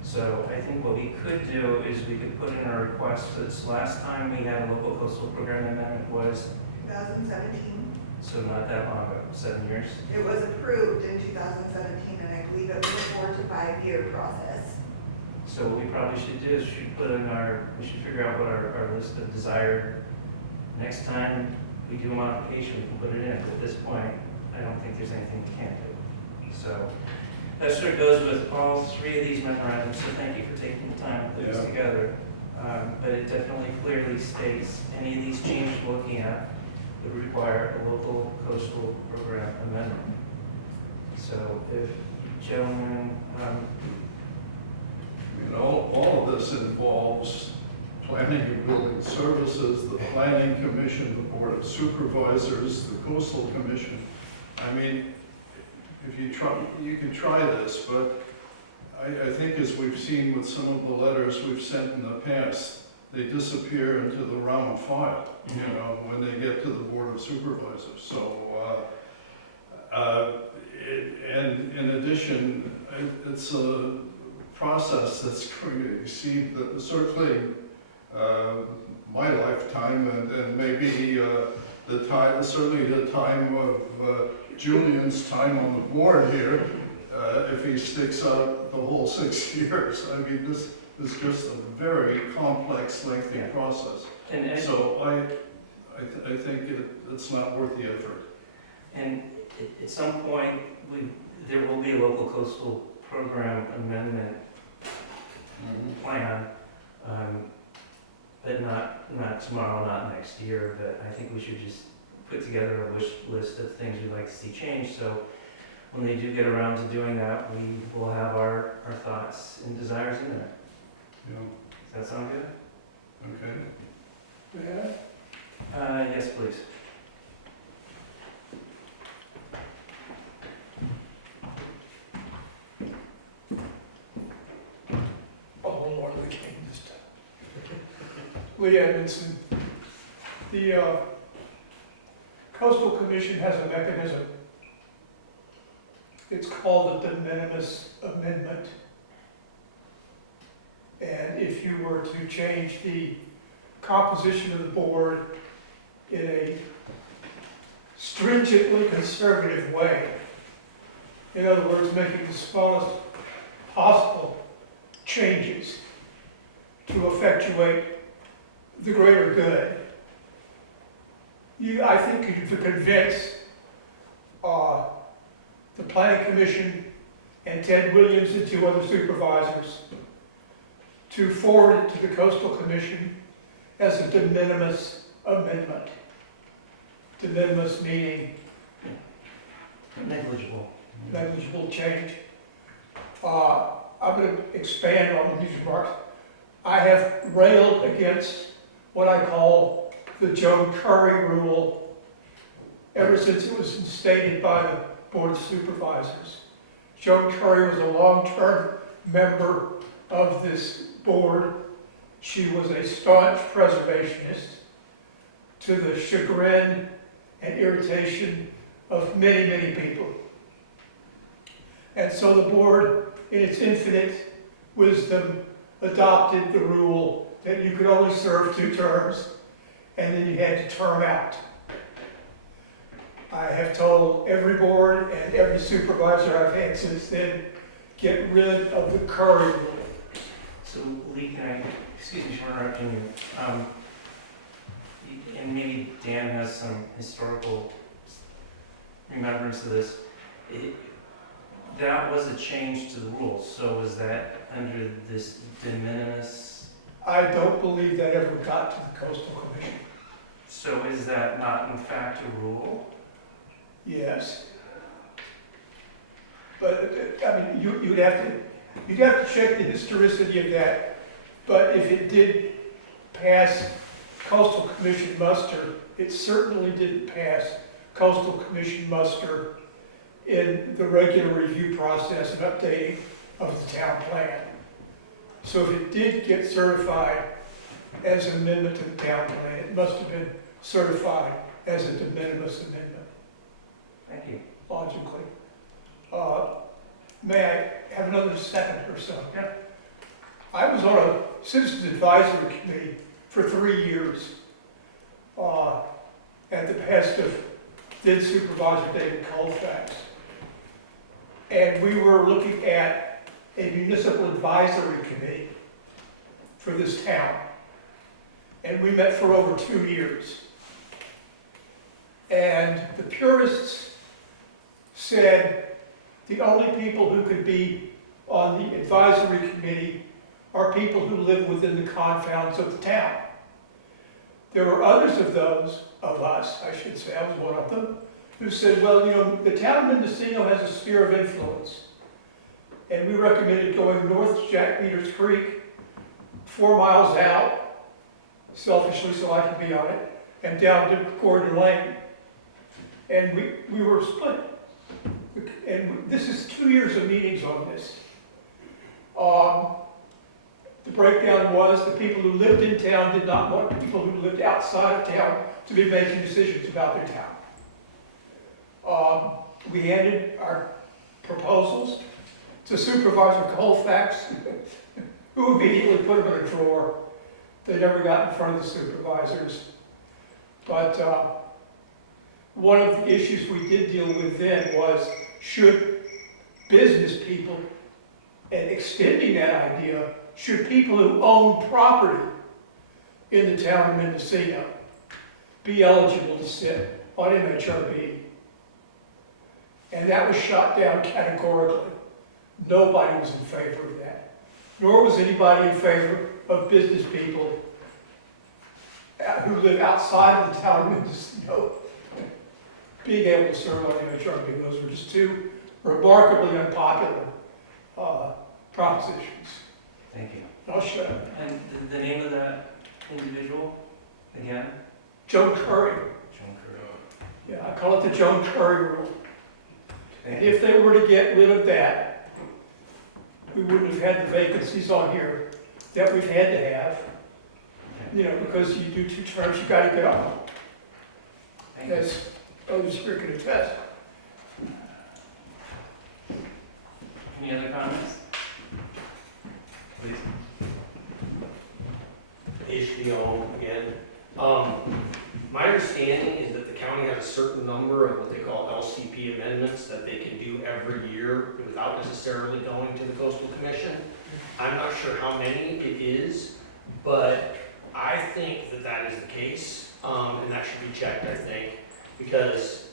So I think what we could do is we could put in a request for this. Last time we had a local coastal program amendment was, 2017. so not that long ago, 7 years. It was approved in 2017, and I believe it was a 4 to 5 year process. So what we probably should do is we should figure out what our list of desired, next time we do a modification, we can put it in. But at this point, I don't think there's anything we can't do. So that sort of goes with all 3 of these memorandums, so thank you for taking the time to put this together. But it definitely clearly states any of these changes we're looking at would require a local coastal program amendment. So if gentlemen, All of this involves planning and building services, the planning commission, the board of supervisors, the coastal commission. I mean, if you try, you can try this, but I think as we've seen with some of the letters we've sent in the past, they disappear into the round file, you know, when they get to the Board of Supervisors. So, and in addition, it's a process that's going to exceed certainly my lifetime and maybe the time, certainly the time of Julian's time on the board here, if he sticks out the whole 6 years. I mean, this is just a very complex, lengthy process. And So I think it's not worth the effort. And at some point, there will be a local coastal program amendment plan, but not tomorrow, not next year, but I think we should just put together a wish list of things we'd like to see changed, so when they do get around to doing that, we will have our thoughts and desires in there. Yeah, Does that sound good? okay. Yeah. Yes, please. Oh, Lord, the King this time. Lee Edmondson. The Coastal Commission has a mechanism. It's called the de minimis amendment. And if you were to change the composition of the board in a stringently conservative way, in other words, making the smallest possible changes to effectuate the greater good, I think you could convince the Planning Commission and Ted Williams and 2 other supervisors to forward it to the Coastal Commission as a de minimis amendment. De minimis meaning negligible change. I'm going to expand on these remarks. I have railed against what I call the Joan Curry rule ever since it was instated by the Board of Supervisors. Joan Curry was a long-term member of this board. She was a staunch preservationist to the chagrin and irritation of many, many people. And so the board, in its infinite wisdom, adopted the rule that you could only serve 2 terms, and then you had to term out. I have told every board and every supervisor I've had since then, get rid of the Curry rule. So Lee, can I, excuse me for interrupting you, and maybe Dan has some historical remembrance of this. That was a change to the rules, so was that under this de minimis? I don't believe that ever got to the Coastal Commission. So is that not in fact a rule? Yes. But, I mean, you'd have to check the historicity of that. But if it did pass Coastal Commission muster, it certainly didn't pass Coastal Commission muster in the regular review process and updating of the town plan. So if it did get certified as an amendment to the town plan, it must have been certified as a de minimis amendment. Thank you. Logically. May I have another second or so? Yeah. I was on a citizens advisory committee for 3 years at the behest of then Supervisor David Colfax. And we were looking at a municipal advisory committee for this town. And we met for over 2 years. And the purists said the only people who could be on the advisory committee are people who live within the confines of the town. There were others of us, I should say, I was one of them, who said, well, you know, the town of Mendocino has a sphere of influence. And we recommended going north Jack Peters Creek, 4 miles out, selfishly so I could be on it, and down to Gordon Lane. And we were split. And this is 2 years of meetings on this. The breakdown was the people who lived in town did not want the people who lived outside of town to be making decisions about their town. We handed our proposals to Supervisor Colfax, who immediately put them in a drawer. They never got in front of the supervisors. But one of the issues we did deal with then was, should business people, and extending that idea, should people who own property in the town of Mendocino be eligible to sit on MHRB? And that was shot down categorically. Nobody was in favor of that. Nor was anybody in favor of business people who live outside of the town of Mendocino being able to serve on MHRB. Those were just two remarkably unpopular propositions. Thank you. I'll shut up. And the name of that individual, again? Joan Curry. John Curry. Yeah, I call it the Joan Curry rule. And if they were to get rid of that, we wouldn't have had the vacancies on here that we've had to have. You know, because you do 2 terms, you gotta get on. Thank you. As others here can attest. Any other comments? Please. HBO again. My understanding is that the county has a certain number of what they call LCP amendments that they can do every year without necessarily going to the Coastal Commission. I'm not sure how many it is, but I think that that is the case, and that should be checked, I think, because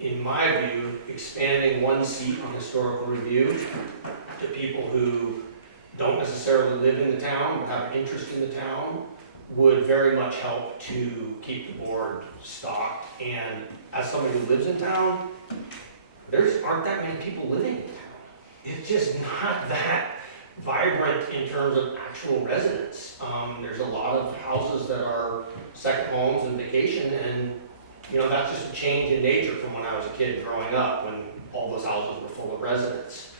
in my view, expanding 1 seat on historical review to people who don't necessarily live in the town, but have interest in the town, would very much help to keep the board stocked. And as somebody who lives in town, there aren't that many people living in town. It's just not that vibrant in terms of actual residents. There's a lot of houses that are second homes and vacation, and you know, that's just a change in nature from when I was a kid growing up, when all those houses were full of residents.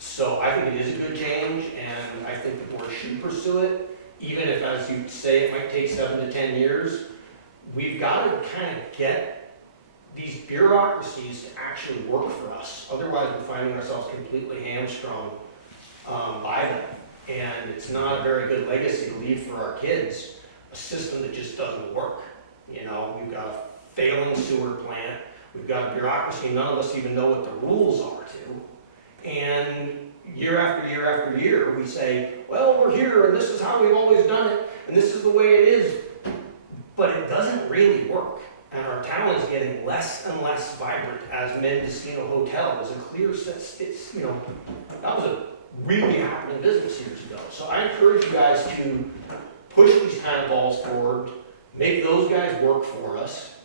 So I think it is a good change, and I think the board should pursue it, even if, as you say, it might take 7 to 10 years. We've got to kind of get these bureaucracies to actually work for us. Otherwise, we're finding ourselves completely hamstrung by them. And it's not a very good legacy to leave for our kids, a system that just doesn't work. You know, we've got a failing sewer plant, we've got a bureaucracy none of us even know what the rules are to. And year after year after year, we say, well, we're here, and this is how we've always done it, and this is the way it is. But it doesn't really work. And our town is getting less and less vibrant, as Mendocino Hotel was a clear sense. It's, you know, that was a really happening business years ago. So I encourage you guys to push these kind of balls forward, make those guys work for us,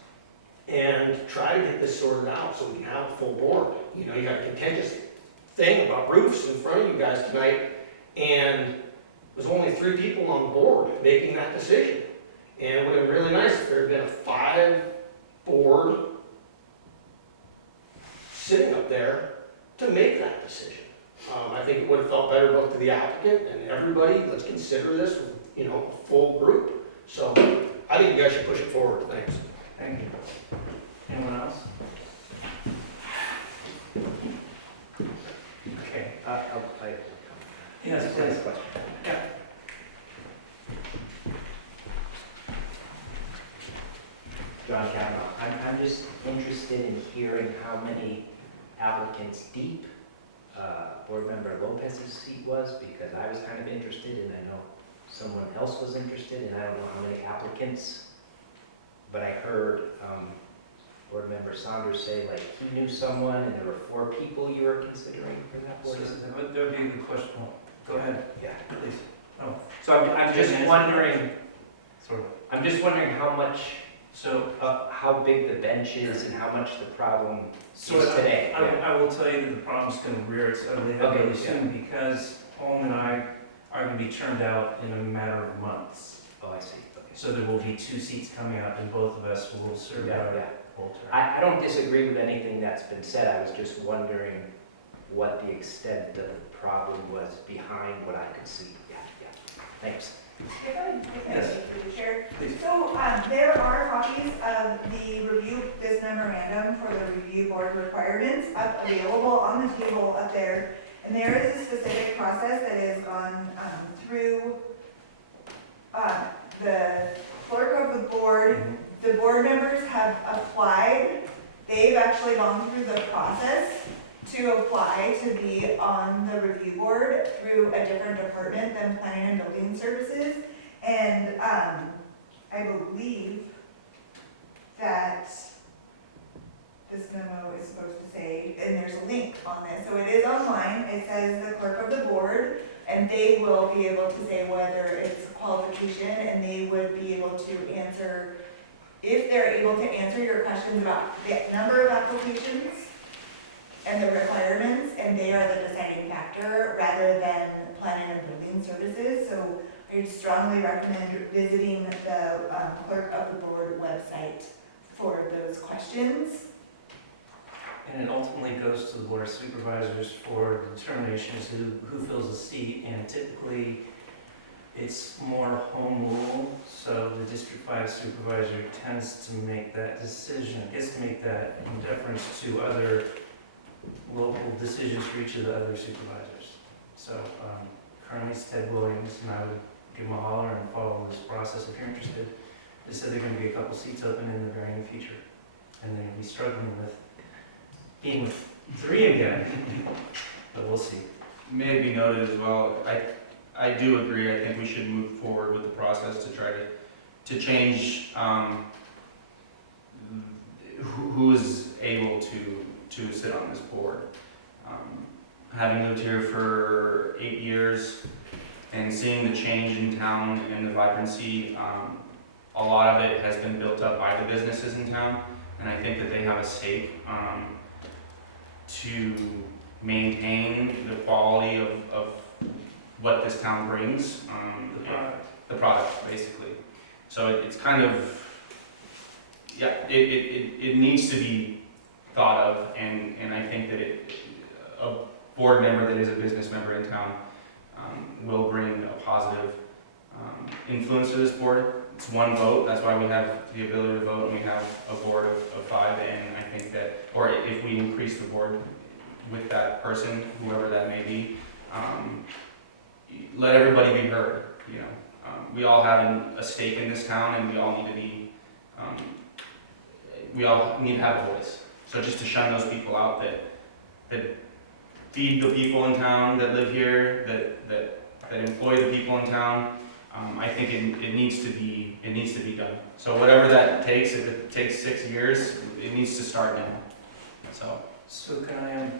and try to get this sorted out so we can have a full board. You know, you got a contentious thing about roofs in front of you guys tonight, and there's only 3 people on the board making that decision. And it would have been really nice if there had been a 5 board sitting up there to make that decision. I think it would have felt better both to the applicant and everybody. Let's consider this with, you know, a full group. So I think you guys should push it forward. Thanks. Thank you. Anyone else? Okay, Yes, Next please. question. Yeah. John Kavanaugh, I'm just interested in hearing how many applicants deep Board Member Lopez's seat was, because I was kind of interested, and I know someone else was interested, and I don't know how many applicants, but I heard Board Member Saunders say, like, he knew someone, and there were 4 people you were considering for that board. That would be a good question. Go ahead, Yeah. please. Oh, So I'm just wondering, sort of. I'm just wondering how much, So, how big the bench is and how much the problem So is today. I will tell you that the problem's going to rear its ugly head Okay, really yeah. soon, because Holm and I are going to be turned out in a matter of months. Oh, I see. Okay. So there will be 2 seats coming out, and both of us will serve Yeah, out yeah. full term. I don't disagree with anything that's been said. I was just wondering what the extent of the problem was behind what I could see. Yeah, thanks. If I may, Yes. through the chair. Please. So, there are copies of this memorandum for the review board requirements available on the table up there. And there is a specific process that has gone through the clerk of the board. The board members have applied. They've actually gone through the process to apply to be on the review board through a different department than planning and building services. And I believe that this memo is supposed to say, and there's a link on this, so it is online. It says the clerk of the board, and they will be able to say whether it's a qualification, and they would be able to answer, if they're able to answer your questions about the number of applications and the requirements, and they are the deciding factor rather than planning and building services. So I strongly recommend visiting the clerk of the board website for those questions. And it ultimately goes to the board of supervisors for determination as to who fills the seat, and typically it's more home rule, so the District 5 supervisor tends to make that decision, gets to make that in deference to other local decisions for each of the other supervisors. So currently it's Ted Williams, and I would give him a holler and follow this process if you're interested. They said they're going to be a couple seats open in the very near future, and they're going to be struggling with being with 3 again, but we'll see. May it be noted as well, I do agree, I think we should move forward with the process to try to change who is able to sit on this board. Having lived here for 8 years and seeing the change in town and the vibrancy, a lot of it has been built up by the businesses in town, and I think that they have a stake to maintain the quality of what this town brings, the product basically. So it's kind of, yeah, it needs to be thought of, and I think that a board member that is a business member in town will bring a positive influence to this board. It's one vote, that's why we have the ability to vote, and we have a board of 5, and I think that, or if we increase the board with that person, whoever that may be, let everybody be heard, you know. We all have a stake in this town, and we all need to be, we all need to have a voice. So just to shun those people out that feed the people in town, that live here, that employ the people in town, I think it needs to be done. So whatever that takes, if it takes 6 years, it needs to start now. So can I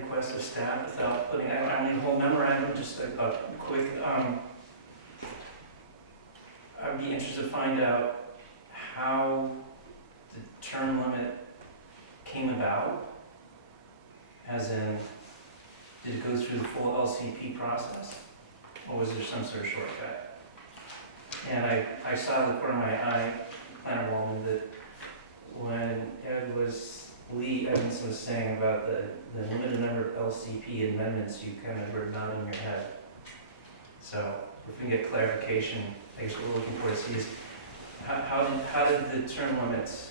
request of staff without putting, I don't need a whole memorandum, just a quick, I'd be interested to find out how the term limit came about, as in, did it go through the full LCP process, or was there some sort of shortcut? And I saw in the corner of my eye, Planner Wallman, that when Lee Evanson was saying about the limited number of LCP amendments, you kind of were nodding your head. So if we can get clarification, I guess what we're looking for to see is how did the term limits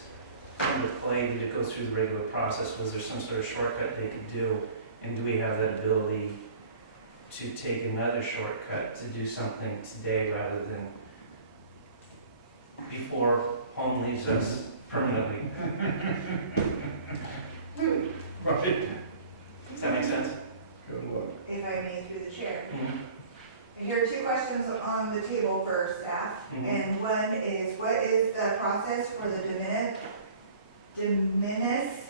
come into play? Did it go through the regular process? Was there some sort of shortcut they could do? And do we have that ability to take another shortcut to do something today rather than before home leaves us permanently? Right. Does that make sense? Good luck. If I may, through the chair. Mm-hmm. Here are 2 questions on the table for staff. Mhm. And one is, what is the process for the de minimis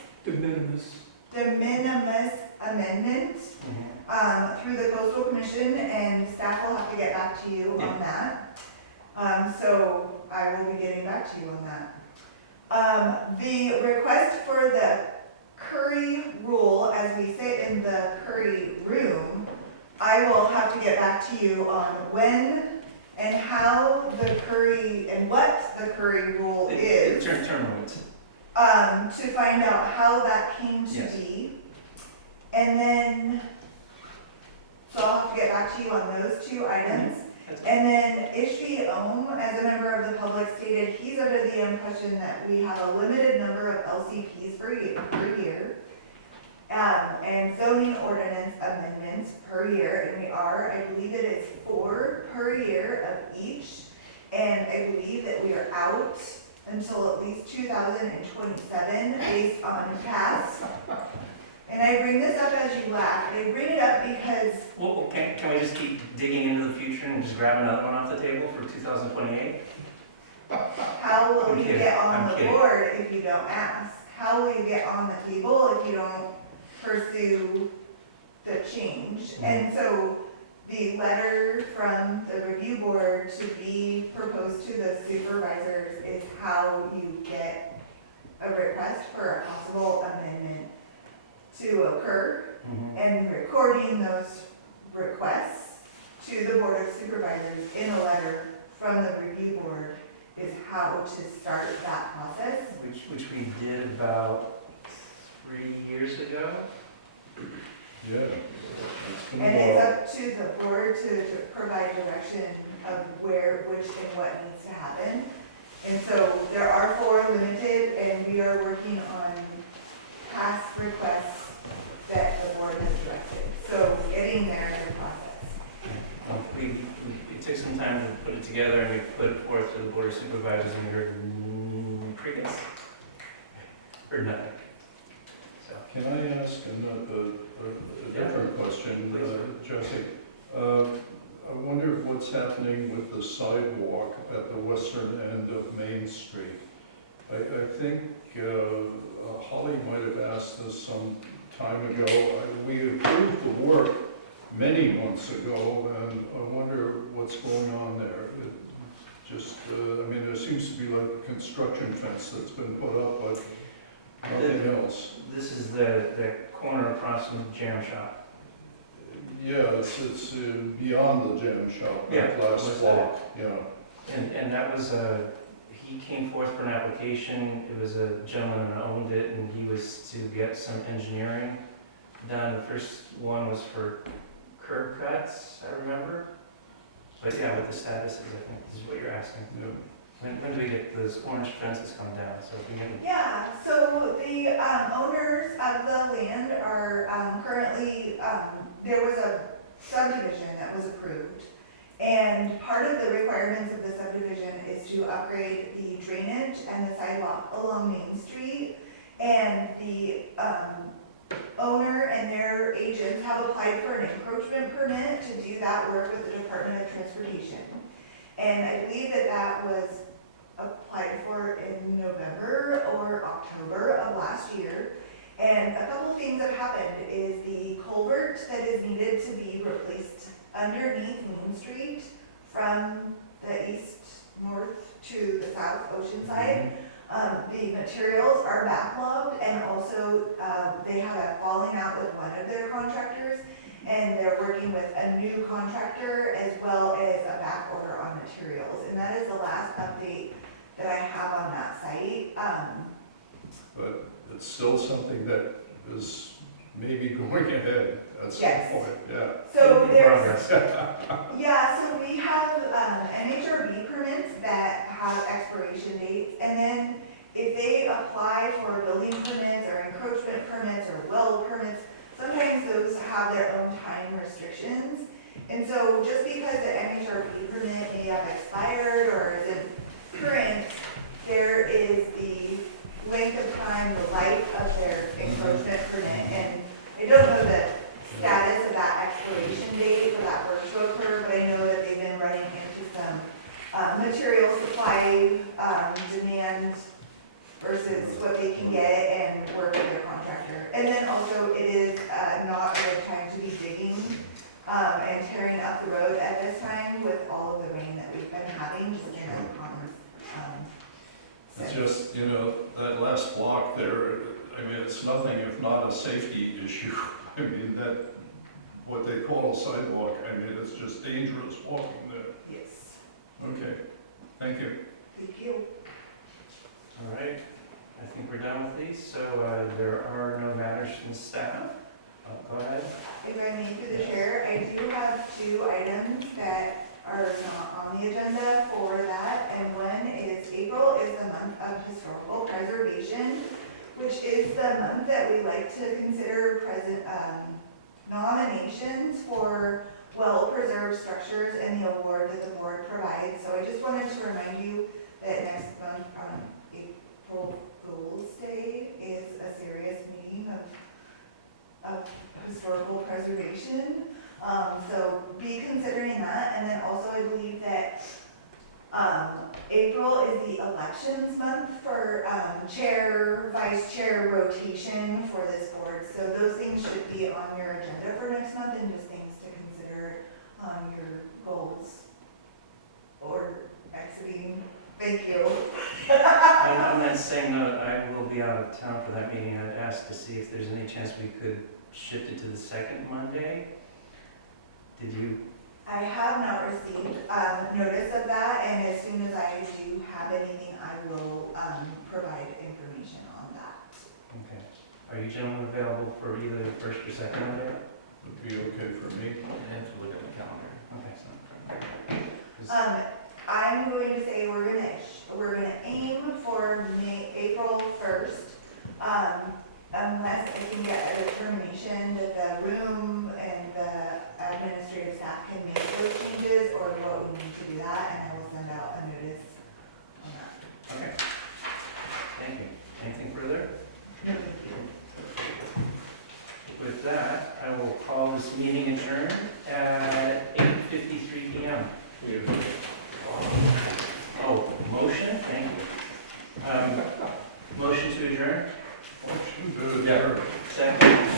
amendment through the Coastal Commission? And staff will have to get back to you on that. So I will be getting back to you on that. The request for the Curry rule, as we sit in the Curry room, I will have to get back to you on when and how the Curry, and what the Curry rule is. Term limits. To find out how that came to Yes. be. And then, so I'll have to get back to you on those two items. And then Ishvi Ohm, as a member of the public, stated he's under the impression that we have a limited number of LCPs per year. And zoning ordinance amendments per year, and we are, I believe it is 4 per year of each. And I believe that we are out until at least 2027 based on past. And I bring this up as you laugh, and I bring it up because Well, can we just keep digging into the future and just grab another one off the table for 2028? how will I'm you kidding, get on I'm the kidding. board if you don't ask? How will you get on the table if you don't pursue the change? And so the letter from the review board to be proposed to the supervisors is how you get a request for a possible amendment to occur, and recording those requests to the board of supervisors in a letter from the review board is how to start that process. Which we did about 3 years ago. Yeah. And it's up to the board to provide direction of which and what needs to happen. And so there are 4 limited, and we are working on past requests that the board has directed. So getting there is a process. We took some time to put it together and we put it forth to the board of supervisors and we heard crickets. Heard nothing. So, Can I ask a different question, Please. Jesse? I wonder what's happening with the sidewalk at the western end of Main Street. I think Holly might have asked this some time ago. We approved the work many months ago, and I wonder what's going on there. It just, I mean, there seems to be like a construction fence that's been put up, but nothing else. this is the corner across from the jam shop. Yeah, it's beyond the jam shop, that Yeah, last what's block, yeah. And that was he came forth for an application. It was a gentleman that owned it, and he was to get some engineering done. The first one was for curb cuts, I remember. But yeah, what the status is, I think, is what you're asking. Yeah. When do we get those orange fences come down? So if we can, Yeah, so the owners of the land are currently, there was a subdivision that was approved. And part of the requirements of the subdivision is to upgrade the drainage and the sidewalk along Main Street. And the owner and their agents have applied for an encroachment permit to do that work with the Department of Transportation. And I believe that that was applied for in November or October of last year. And a couple things that happened is the culvert that is needed to be replaced underneath Main Street from the east north to the south Oceanside. The materials are backlogged, and also they had a falling out with one of their contractors, and they're working with a new contractor as well as a back order on materials. And that is the last update that I have on that site. But it's still something that is maybe going ahead at some Yes. point, yeah. So there's, progress. yeah, so we have NHRB permits that have expiration dates, and then if they apply for building permits or encroachment permits or well permits, sometimes those have their own time restrictions. And so just because the NHRB permit may have expired or isn't current, there is the length of time, the life of their encroachment permit. And I don't know the status of that expiration date for that work to occur, but I know that they've been running into some material supply demand versus what they can get and work with their contractor. And then also it is not a good time to be digging and tearing up the road at this time with all of the rain that we've been having just in that common. It's just, you know, that last block there, I mean, it's nothing if not a safety issue. I mean, that, what they call a sidewalk, I mean, it's just dangerous walking there. Yes. Okay, thank you. Thank you. All right, I think we're done with these. So there are no matters from staff. Go ahead. If I may, through the chair, I do have 2 items that are not on the agenda for that. And one is April is the month of historical preservation, which is the month that we like to consider nominations for well-preserved structures and the award that the board provides. So I just wanted to remind you that next month, April Goals Day is a serious meeting of historical preservation. So be considering that. And then also I believe that April is the elections month for chair, vice chair rotation for this board. So those things should be on your agenda for next month and just things to consider on your goals or exiting. Thank you. And on that same note, I will be out of town for that meeting. I'd ask to see if there's any chance we could shift it to the second Monday. Did you? I have not received notice of that, and as soon as I do have anything, I will provide information on that. Okay. Are you gentlemen available for either the first or second Monday? Would be okay for me. I have to look at the calendar. Okay. I'm going to say we're gonna aim for April 1st, unless I can get a determination that the room and the administrative staff can make those changes, or what we need to do that, and I will send out a notice on that. Okay. Thank you. Anything further? No, thank you. With that, I will call this meeting adjourned at 8:53 p.m. Oh, motion? Thank you. Motion to adjourn? Motion to adjourn. Second?